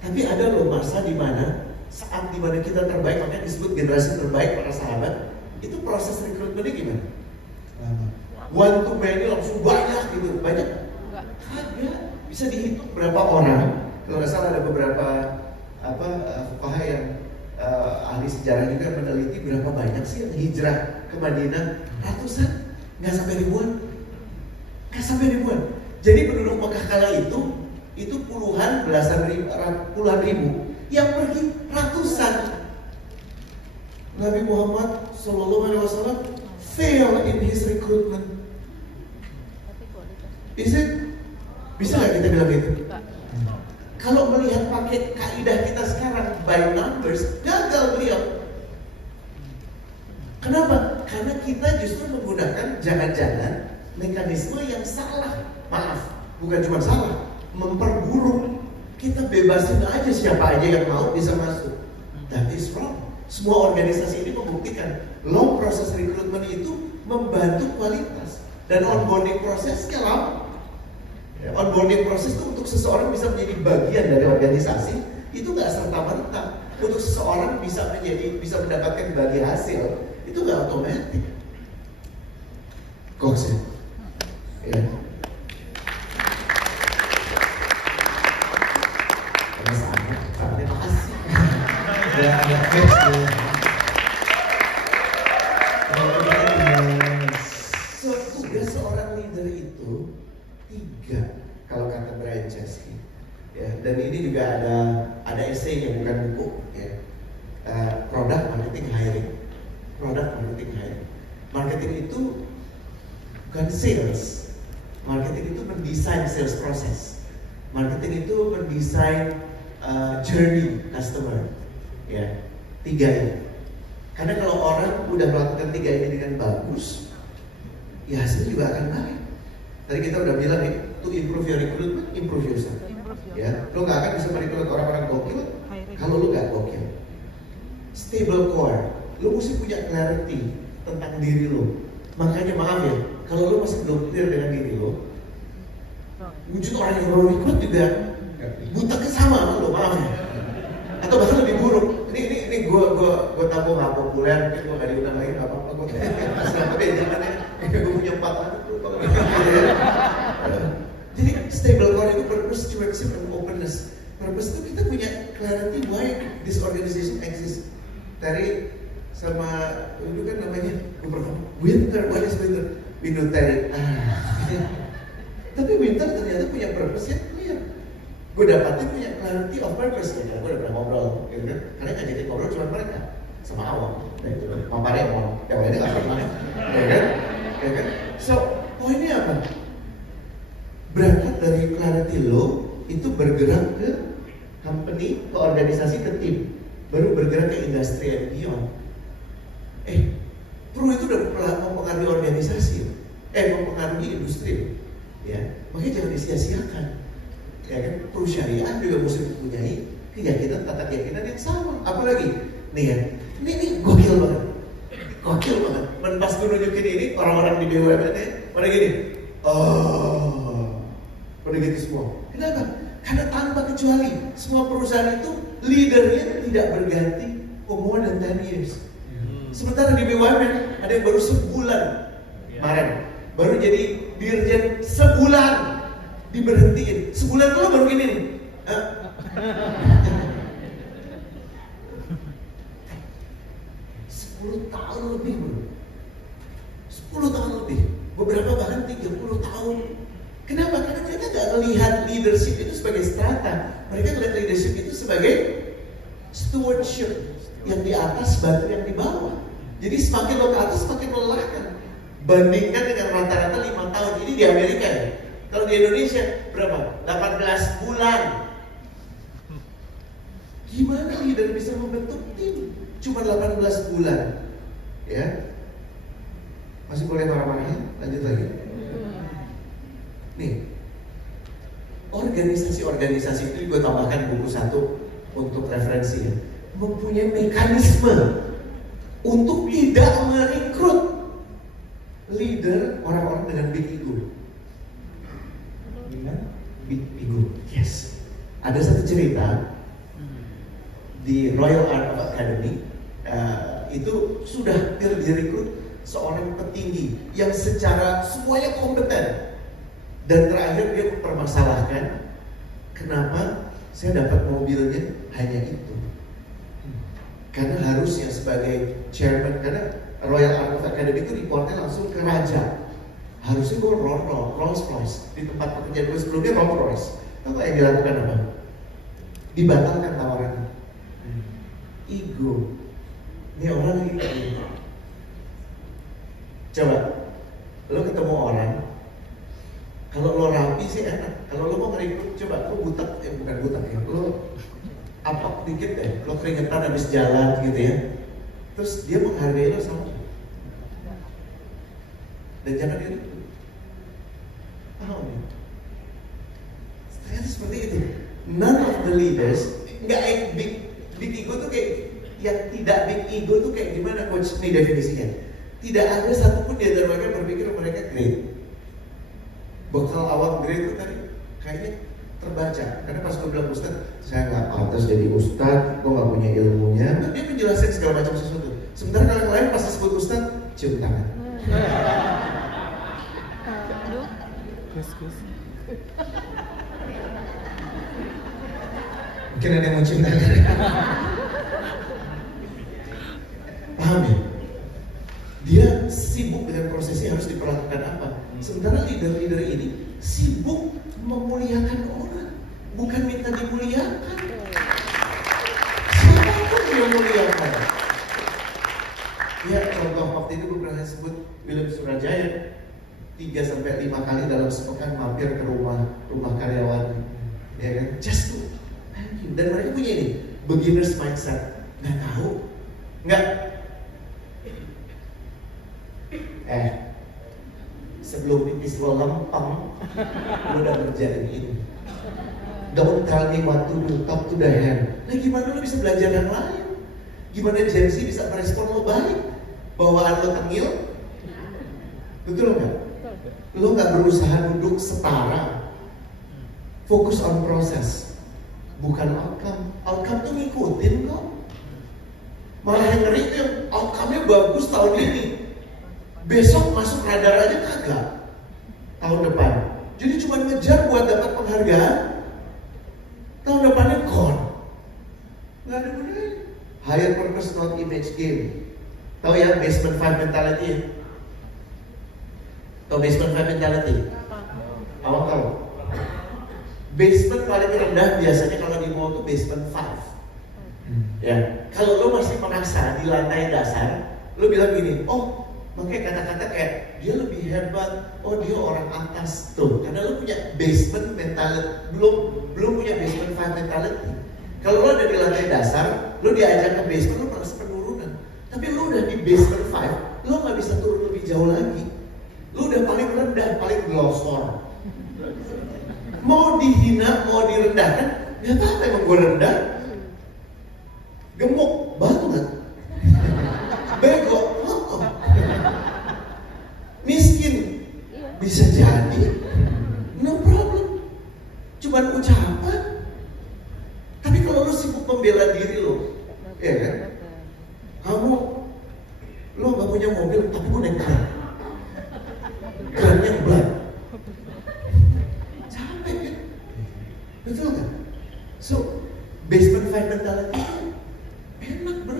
tapi ada loh masa di mana saat di mana kita terbaik, makanya disebut generasi terbaik para sahabat. Itu proses rekrutmennya gimana? One to many langsung banyak gitu, banyak? Kagak, bisa dihitung berapa orang. Kalau nggak salah ada beberapa fuqaha yang ahli sejarah juga meneliti berapa banyak sih yang hijrah ke Madinah. Ratusan, nggak sampai ribuan. Jadi penduduk Mekah kala itu puluhan ribu, yang pergi ratusan. Nabi Muhammad SAW fail in his recruitment. Bisa nggak kita bilang gitu? Kalau melihat pakai kaidah kita sekarang by numbers, gagal beliau. Kenapa? Karena kita justru menggunakan jangan-jangan mekanisme yang salah. Maaf, bukan cuma salah, memperburuk. Kita bebasin aja siapa aja yang mau bisa masuk. That is wrong. Semua organisasi ini membuktikan long proses rekrutmen itu membantu kualitas dan onboarding prosesnya lama. Onboarding proses itu untuk seseorang bisa menjadi bagian dari organisasi itu nggak serta-merta. Untuk seseorang bisa mendapatkan bagi hasil itu nggak otomatis. Kok sih? Ya. Terima kasih. Ada match tuh. Tugas seorang leader itu 3 kalau kata Brian Chesky. Ya, dan ini juga ada esainya bukan buku. Ya. Product marketing hiring. Marketing itu bukan sales. Marketing itu mendesain sales proses. Marketing itu mendesain journey customer. Ya, 3 ini. Karena kalau orang udah melakukan 3 ini dengan bagus, ya hasilnya juga akan baik. Tadi kita udah bilang nih, to improve your recruitment, improve yourself. Ya, lo gak akan bisa merekrut orang-orang gokil kalau lo gak gokil. Stable core, lo mesti punya clarity tentang diri lo. Makanya maaf ya, kalau lo masih belum clear dengan diri lo, wujud orang yang lo rekrut juga butaknya sama sama lo, maaf ya. Atau bahkan lebih buruk. Ini gue tahu gak populer, mungkin gue gak diundang lagi, gak apa-apa. Gue tapi jangan ya, gue punya 4 anak tuh. Jadi stable core itu purpose, stewardship, and openness. Purpose itu kita punya clarity why this organization exists. Terry sama itu kan namanya Winter, why is Winter? Winter Terry. Tapi Winter ternyata punya purpose yang clear. Gue dapatin punya clarity of purpose ya. Gue udah pernah ngobrol, gitu kan? Karena ngajakin ngobrol cuma mereka sama awam, gitu kan? Sama Paremon, yang lainnya nggak pernah, ya kan? Ya kan? So poinnya apa? Berangkat dari clarity lo itu bergerak ke company, ke organisasi, ke tim, baru bergerak ke industri and beyond. Pro itu udah mempengaruhi organisasi, mempengaruhi industri, ya. Makanya jangan disia-siakan. Ya kan, pro syariah juga mesti mempunyai keyakinan, tata keyakinan yang sama. Apalagi, nih ya, ini gokil banget. Men pas gue nunjukin ini, orang-orang di BUMN nya pada gini, pada gitu semua. Kenapa? Karena tanpa kecuali, semua perusahaan itu leadernya tidak berganti for more than 10 years. Sementara di BUMN ada yang baru sebulan kemarin, baru jadi dirjen sebulan. Diberhentiin, sebulan dulu baru gini nih. 10 tahun lebih bro. 10 tahun lebih. Beberapa bahkan 30 tahun. Kenapa? Karena mereka gak melihat leadership itu sebagai strata. Mereka melihat leadership itu sebagai stewardship. Yang di atas bantu yang di bawah. Jadi semakin lo ke atas semakin melelahkan. Bandingkan dengan rata-rata 5 tahun. Ini di Amerika ya. Kalau di Indonesia berapa? 18 bulan. Gimana leader bisa membentuk tim? Cuma 18 bulan. Ya. Masih boleh marah-marah? Lanjut lagi. Nih. Organisasi-organisasi itu gue tambahkan buku 1 untuk referensi ya. Mempunyai mekanisme untuk tidak merekrut leader orang-orang dengan big ego. Big ego, yes. Ada satu cerita di Royal Art of Academy, itu sudah direkrut seorang petinggi yang secara semuanya kompeten, dan terakhir dia mempermasalahkan kenapa saya dapat mobilnya hanya itu. Karena harusnya sebagai chairman, karena Royal Art of Academy itu reportnya langsung ke raja. Harusnya gue Rolls Royce di tempat pekerjaan gue sebelumnya Rolls Royce. Tahu gak yang dilakukan apa? Dibatalkan tawarannya. Ego. Ini orang ego. Coba, lo ketemu orang, kalau lo rapi sih enak. Kalau lo mau ngerekrut, coba lo bukan butak ya. Lo apa dikit deh, lo keringetan habis jalan gitu ya. Terus dia menghargai lo sama. Dan jangan dia paham ya? Ternyata seperti itu. None of the leaders, nggak big ego tuh kayak, yang tidak big ego tuh kayak gimana coach? Ini definisinya. Tidak ada satupun di antara mereka berpikir mereka great. Bekal awal great itu tadi kayaknya terbaca. Karena pas gue bilang Ustaz, saya nggak pantas jadi Ustaz, gue nggak punya ilmunya. Nah, dia menjelaskan segala macam sesuatu. Sementara kalau yang lain pas disebut Ustaz, cium tangan. Mungkin ada yang mau cium tangan. Paham ya? Dia sibuk dengan prosesnya harus diperlakukan apa. Sementara leader-leader ini sibuk memuliakan orang, bukan minta dimuliakan. Siapapun yang memuliakan. Ya, contoh waktu itu gue pernah sebut William Surajaya 3-5 kali dalam sepekan mampir ke rumah karyawan, ya kan? Just to thank you. Dan mereka punya ini beginner's mindset. Nggak tahu, nggak sebelum pipis lo lempeng, lo udah ngerjain ini. Don't tell me what to do, talk to the hand. Nah gimana lo bisa belajar yang lain? Gimana Gen Z bisa merespon lo baik? Bawaan lo tengil? Betul nggak? Lo nggak berusaha duduk setara. Fokus on proses, bukan outcome. Outcome tuh ngikutin kok. Malah yang ngeri tuh, outcome-nya bagus tahun ini. Besok masuk radar aja kagak. Tahun depan. Jadi cuma ngejar buat dapat penghargaan. Tahun depannya gone. Nggak ada gunanya. Higher purpose not image game. Tahu ya basement 5 mentality ya? Tahu basement 5 mentality? Awak tahu? Basement paling rendah biasanya kalau di mall tuh basement 5. Ya, kalau lo masih merasa di lantai dasar, lo bilang gini, oh, makanya kata-kata kayak dia lebih hebat, oh dia orang atas tuh, karena lo punya basement mentality, belum punya basement 5 mentality. Kalau lo ada di lantai dasar, lo diajak ke basement, lo merasa penurunan. Tapi lo udah di basement 5, lo nggak bisa turun lebih jauh lagi. Lo udah paling rendah, paling glosor. Mau dihina, mau direndahkan, ya apa emang gue rendah? Gemuk banget, bego, miskin, bisa jadi, no problem, cuman ucapan. Tapi kalau lu sibuk membela diri lo, ya kan? Lo nggak punya mobil, tapi gue naik kran, krannya belat, capek kan? Betul kan? So basement 5 mentality enak bro.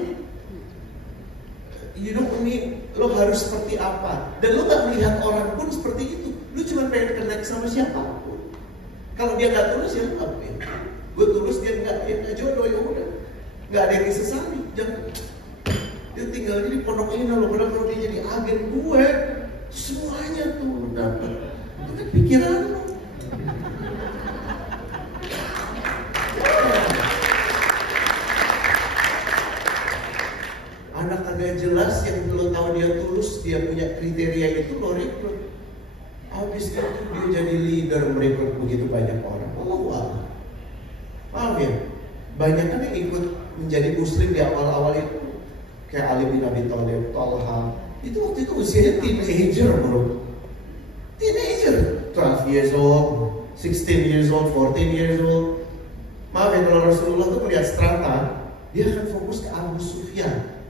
Hidup ini lo harus seperti apa, dan lo gak melihat orang pun seperti itu. Lo cuma pengen connect sama siapapun. Kalau dia gak tulus ya lo ngapain? Gue tulus, dia gak jodoh, ya udah. Gak ada yang disesali. Jangan. Dia tinggal di pondok ini lo, kalau dia jadi agen gue, semuanya tuh lo dapet. Itu kan pikiran lo. Anak agak jelas yang lo tahu dia tulus, dia punya kriteria itu, lo rekrut. Habis itu dia jadi leader, merekrut begitu banyak orang. Oh wow. Maaf ya, banyak kan yang ikut menjadi muslim di awal-awal itu, kayak Ali bin Abi Thalib, Talha. Itu waktu itu usianya teenager bro. Teenager, 12 years old, 16 years old, 14 years old. Maaf ya, kalau Rasulullah tuh melihat strata, dia akan fokus ke Abu Sufyan.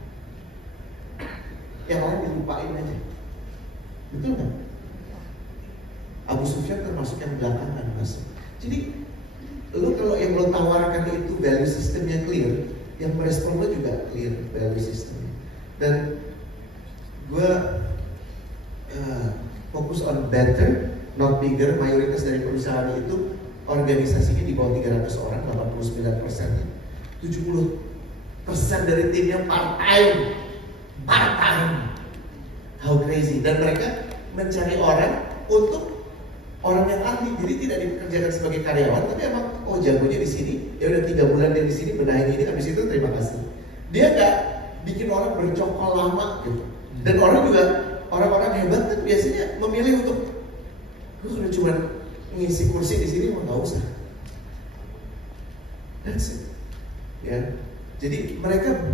Yang lain dilupain aja. Betul kan? Abu Sufyan termasuk yang belakangan masuk. Jadi lo kalau yang lo tawarkan itu value systemnya clear, yang merespon lo juga clear value systemnya. Dan gue fokus on better, not bigger. Mayoritas dari perusahaan itu organisasinya di bawah 300 orang, 89%-nya. 70% dari timnya part-time. How crazy. Dan mereka mencari orang untuk orang yang ahli, jadi tidak dikerjakan sebagai karyawan, tapi emang jagonya di sini, ya udah 3 bulan dia di sini benahin ini, habis itu terima kasih. Dia nggak bikin orang bercokol lama gitu. Dan orang-orang hebat kan biasanya memilih untuk gue udah cuma ngisi kursi di sini, mau nggak usah. That's it. Ya, jadi mereka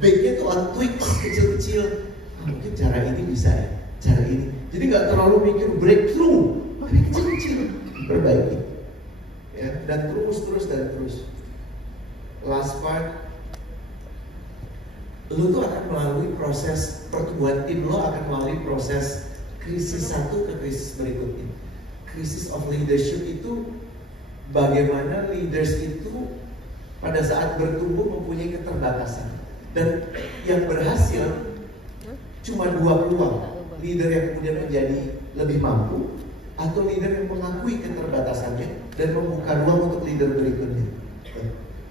baiknya tuh on tweaks kecil-kecil. Mungkin cara ini bisa ya, cara ini. Jadi nggak terlalu mikir breakthrough, makanya kecil-kecil perbaiki. Ya, dan terus. Last part, lo tuh akan melalui proses pertumbuhan tim, lo akan melalui proses krisis satu ke krisis berikutnya. Krisis of leadership itu bagaimana leaders itu pada saat bertumbuh mempunyai keterbatasan. Dan yang berhasil cuma 2 peluang, leader yang kemudian menjadi lebih mampu, atau leader yang mengakui keterbatasannya dan membuka ruang untuk leader berikutnya.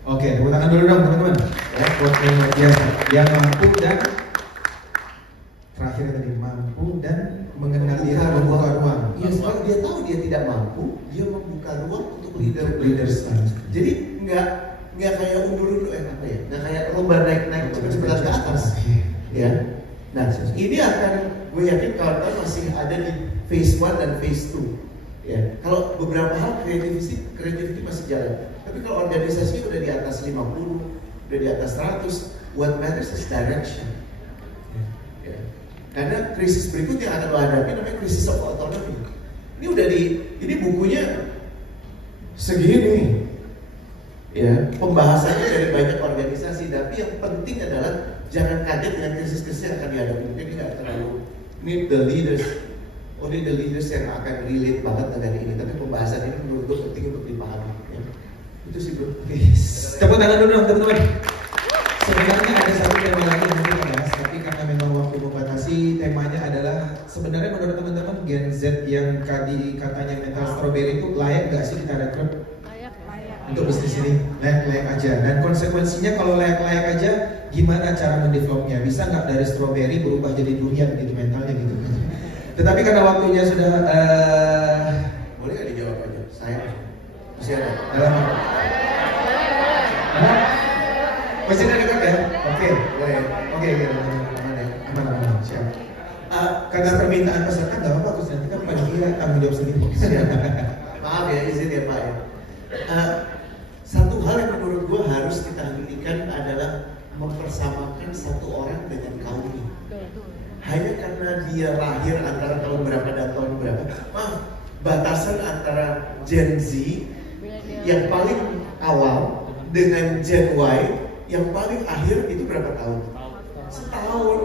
Oke, tepuk tangan dulu dong teman-teman. Ya, buat yang mampu dan terakhir tadi mampu dan mengenal diri, membuka ruang. Iya, sekarang dia tahu dia tidak mampu, dia membuka ruang untuk leader selanjutnya. Jadi nggak kayak undur-undur apa ya? Nggak kayak lomba naik cepet-cepetan ke atas. Ya. Nah, ini akan gue yakin kawan-kawan masih ada di phase 1 dan phase 2. Ya, kalau beberapa hal creativity masih jalan. Tapi kalau organisasinya udah di atas 50, udah di atas 100, what matters is direction. Ya. Karena krisis berikut yang akan lo hadapi namanya krisis of autonomy. Ini bukunya segini. Ya, pembahasannya dari banyak organisasi, tapi yang penting adalah jangan kaget dengan krisis-krisis yang akan dihadapi. Mungkin tidak terlalu need the leaders, only the leaders yang akan relate banget dengan ini. Tapi pembahasan ini menurut gue penting untuk dipahami. Ya. Itu sih bro. Tepuk tangan dulu dong teman-teman. Sebenarnya ada satu tema lagi yang mungkin dibahas, tapi karena memang waktu membatasi, temanya adalah sebenarnya menurut teman-teman Gen Z yang tadi katanya mental strawberry itu layak nggak sih kita rekrut? Untuk bisnis ini layak-layak aja, dan konsekuensinya kalau layak-layak aja gimana cara mendevelopnya, bisa nggak dari strawberry berubah jadi durian gitu mentalnya gitu. Tetapi karena waktunya sudah boleh nggak dijawab aja? Saya masih ada dalam masih ada dekat ya? Oke, boleh. oke, aman, siap. Karena permintaan peserta nggak apa-apa, terus nanti kan panitia tanggung jawab sendiri. Maaf ya, izin ya Pak ya. Satu hal yang menurut gue harus kita hentikan adalah mempersamakan satu orang dengan kaumnya. Hanya karena dia lahir antara tahun berapa dan tahun berapa. Batasan antara Gen Z yang paling awal dengan Gen Y yang paling akhir itu berapa tahun? Setahun.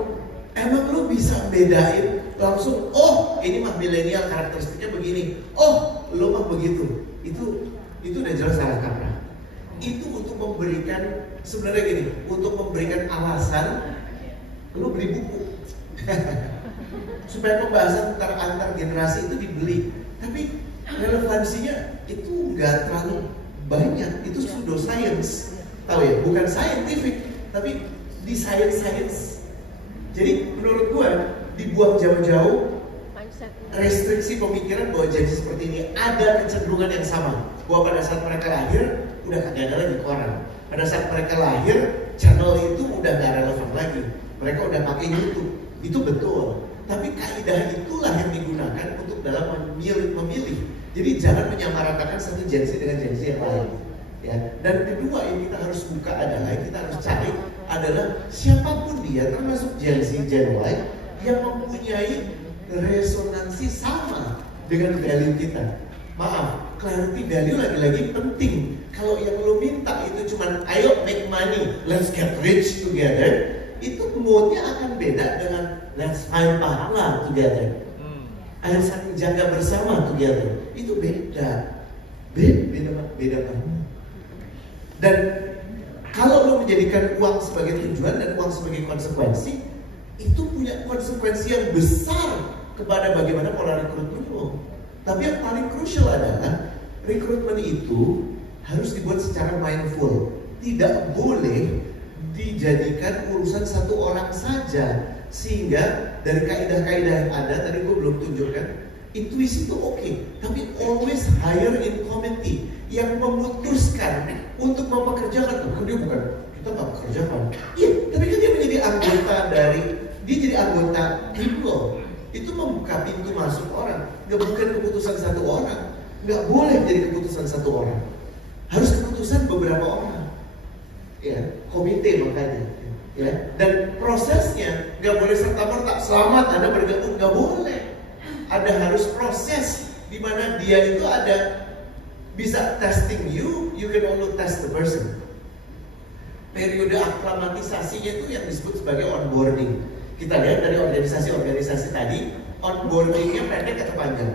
Emang lu bisa bedain langsung, oh ini mah milenial karakteristiknya begini, oh lu mah begitu. Itu udah jelas salah kaprah. Itu untuk memberikan, sebenarnya gini, untuk memberikan alasan lu beli buku supaya pembahasan antar generasi itu dibeli. Tapi relevansinya itu nggak terlalu banyak. Itu pseudoscience, tahu ya, bukan scientific, tapi di science. Jadi menurut gua dibuang jauh-jauh restriksi pemikiran bahwa Gen Z seperti ini. Ada kecenderungan yang sama, bahwa pada saat mereka lahir udah kagak ada lagi koran. Pada saat mereka lahir channel itu udah gak relevan lagi. Mereka udah pakai YouTube. Itu betul. Tapi kaidah itulah yang digunakan untuk dalam memilih. Jadi jangan menyamaratakan satu Gen Z dengan Gen Z yang lain. Ya. Dan kedua yang kita harus buka adalah, yang kita harus cari adalah siapapun dia, termasuk Gen Z, Gen Y, yang mempunyai resonansi sama dengan value kita. Maaf, clarity value lagi-lagi penting. Kalau yang lo minta itu cuman ayo make money, let's get rich together, itu moodnya akan beda dengan let's find pahala together. Ayo saling jaga bersama together. Itu beda banget. Dan kalau lo menjadikan uang sebagai tujuan dan uang sebagai konsekuensi, itu punya konsekuensi yang besar kepada bagaimana pola rekrutmen lo. Tapi yang paling krusial adalah rekrutmen itu harus dibuat secara mindful. Tidak boleh dijadikan urusan satu orang saja. Sehingga dari kaidah-kaidah yang ada, tadi gue belum tunjukkan, intuisi itu oke, tapi always hire in committee yang memutuskan untuk mempekerjakan. Dia bukan, kita nggak pekerjakan. Iya, tapi kan dia menjadi anggota dia jadi anggota people. Itu membuka pintu masuk orang. Nggak bukan keputusan satu orang. Nggak boleh jadi keputusan satu orang. Harus keputusan beberapa orang. Ya, komite makanya. Ya, dan prosesnya nggak boleh serta-merta selamat Anda bergabung, nggak boleh. Ada harus proses di mana dia itu ada bisa testing you can only test the person. Periode aklamatisasinya itu yang disebut sebagai onboarding. Kita lihat dari organisasi-organisasi tadi, onboardingnya pendek atau panjang?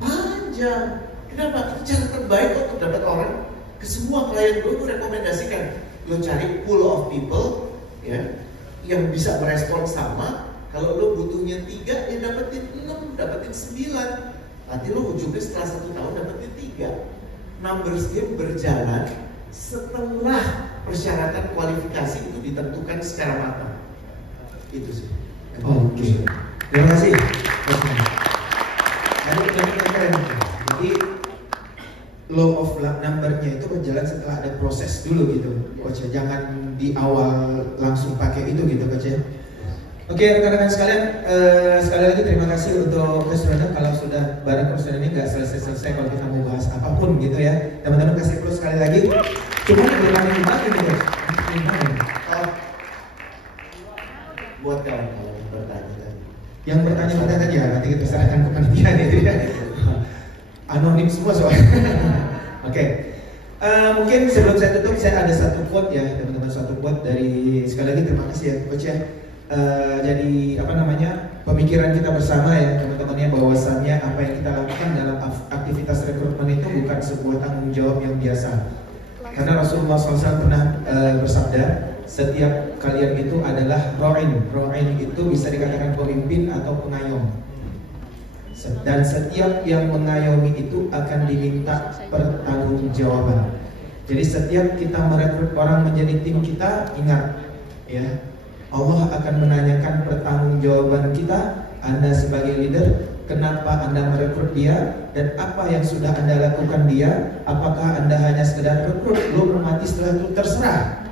Panjang. Kenapa? Itu cara terbaik untuk dapat orang. Ke semua klien gue rekomendasikan lo cari pool of people ya yang bisa merespon sama. Kalau lo butuhnya 3, ya dapetin 6, dapetin 9. Nanti lo ujungnya setelah 1 tahun dapetin 3. Numbers game berjalan setelah persyaratan kualifikasi itu ditentukan secara matang. Itu sih. Oke. Terima kasih. Jadi law of number-nya itu berjalan setelah ada proses dulu gitu, Coach. Jangan di awal langsung pakai itu gitu, Coach. Oke rekan-rekan sekalian, sekali lagi terima kasih untuk Coach Ronald. Kalau sudah bareng Coach Ronald ini nggak selesai-selesai kalau kita mau bahas apapun gitu ya. Teman-teman kasih plus sekali lagi. Cuma belum ada gimana gitu. Buat kawan-kawan yang bertanya tadi. Yang bertanya tadi ya nanti kita serahkan ke panitia itu ya. Anonim semua soalnya. Oke. Mungkin sebelum saya tutup saya ada satu quote ya teman-teman, satu quote dari, sekali lagi terima kasih ya Coach ya. Jadi pemikiran kita bersama ya teman-temannya, bahwasannya apa yang kita lakukan dalam aktivitas rekrutmen itu bukan sebuah tanggung jawab yang biasa. Karena Rasulullah SAW pernah bersabda, setiap kalian itu adalah ro'in. Ro'in itu bisa dikatakan pemimpin atau pengayom. Dan setiap yang mengayomi itu akan diminta pertanggungjawaban. Jadi setiap kita merekrut orang menjadi tim kita, ingat ya, Allah akan menanyakan pertanggungjawaban kita. Anda sebagai leader, kenapa Anda merekrut dia, dan apa yang sudah Anda lakukan dia. Apakah Anda hanya sekedar rekrut, belum mati setelah itu terserah.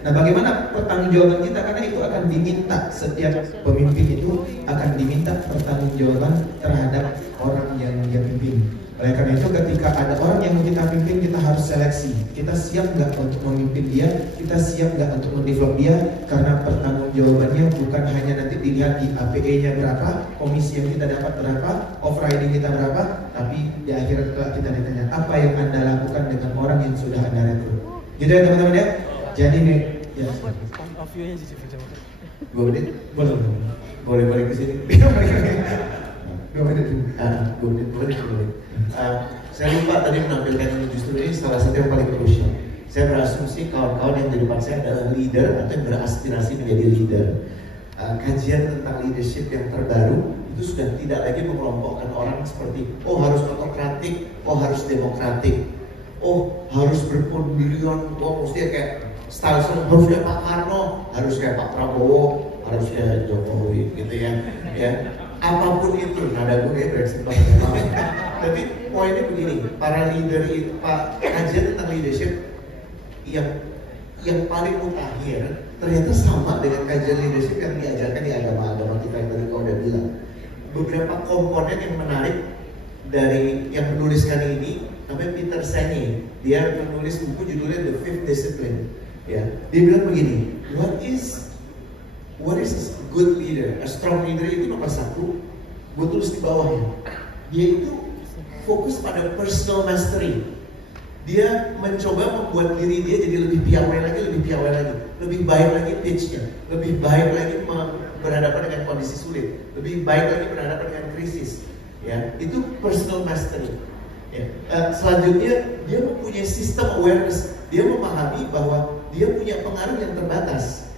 Nah bagaimana pertanggungjawaban kita, karena itu akan diminta, setiap pemimpin itu akan diminta pertanggungjawaban terhadap orang yang dia pimpin. Oleh karena itu ketika ada orang yang mau kita pimpin, kita harus seleksi. Kita siap nggak untuk memimpin dia? Kita siap nggak untuk mendevelop dia? Karena pertanggungjawabannya bukan hanya nanti dilihat di APE-nya berapa, komisi yang kita dapat berapa, off-riding kita berapa, tapi di akhir kita ditanya apa yang Anda lakukan dengan orang yang sudah Anda rekrut. Gitu ya teman-teman ya. Jadi nih, ya. Boleh ke sini. 2 menit. Boleh. Saya lupa tadi menampilkan ini, justru ini salah satu yang paling krusial. Saya berasumsi kawan-kawan yang di depan saya adalah leader atau yang beraspirasi menjadi leader. Kajian tentang leadership yang terbaru itu sudah tidak lagi mengelompokkan orang seperti harus otokratik, harus demokratik, harus berpendirian, mesti kayak style harus kayak Pak Karno, harus kayak Pak Prabowo, harus kayak Jokowi gitu ya. Apapun itu, nada gue kayak Brexit banget. Tapi poinnya begini, para leader itu, kajian tentang leadership yang paling mutakhir ternyata sama dengan kajian leadership yang diajarkan di agama-agama kita yang tadi kau udah bilang. Beberapa komponen yang menarik dari yang menuliskan ini namanya Peter Senge. Dia menulis buku judulnya The Fifth Discipline. Ya, dia bilang begini, what is a good leader? A strong leader itu nomor 1. Gue tulis di bawahnya. Dia itu fokus pada personal mastery. Dia mencoba membuat diri dia jadi lebih piawai lagi, lebih baik lagi pitch-nya, lebih baik lagi berhadapan dengan kondisi sulit, lebih baik lagi berhadapan dengan krisis. Ya, itu personal mastery. Ya. Selanjutnya dia mempunyai sistem awareness. Dia memahami bahwa dia punya pengaruh yang terbatas.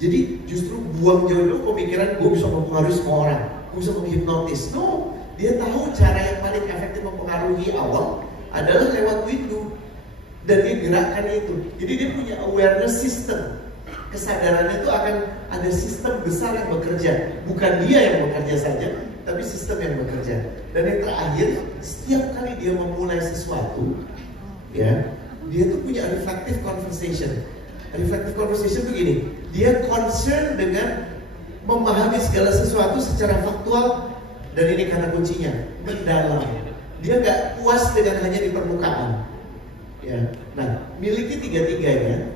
Jadi justru buang jauh-jauh pemikiran gue bisa mempengaruhi semua orang, gue bisa menghipnotis. No, dia tahu cara yang paling efektif mempengaruhi awal adalah lewat window, dan dia gerakkan itu. Jadi dia punya awareness system. Kesadarannya itu akan ada sistem besar yang bekerja, bukan dia yang bekerja saja, tapi sistem yang bekerja. Dan yang terakhir, setiap kali dia memulai sesuatu, ya, dia tuh punya reflective conversation. Reflective conversation begini, dia concern dengan memahami segala sesuatu secara faktual, dan ini kata kuncinya, mendalam. Dia nggak puas dengan hanya di permukaan. Ya, nah, miliki tiga-tiganya.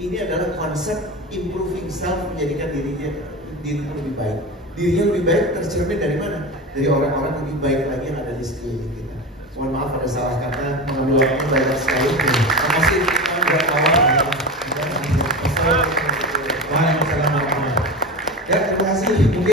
Ini adalah konsep improving self, menjadikan dirinya lebih baik. Dirinya lebih baik tercermin dari mana? Dari orang-orang lebih baik lagi yang ada di sekeliling kita. Mohon maaf ada salah kata, mengambil waktu banyak sekali. Terima kasih buat kawan. Waalaikumsalam warahmatullahi wabarakatuh. Ya, terima kasih.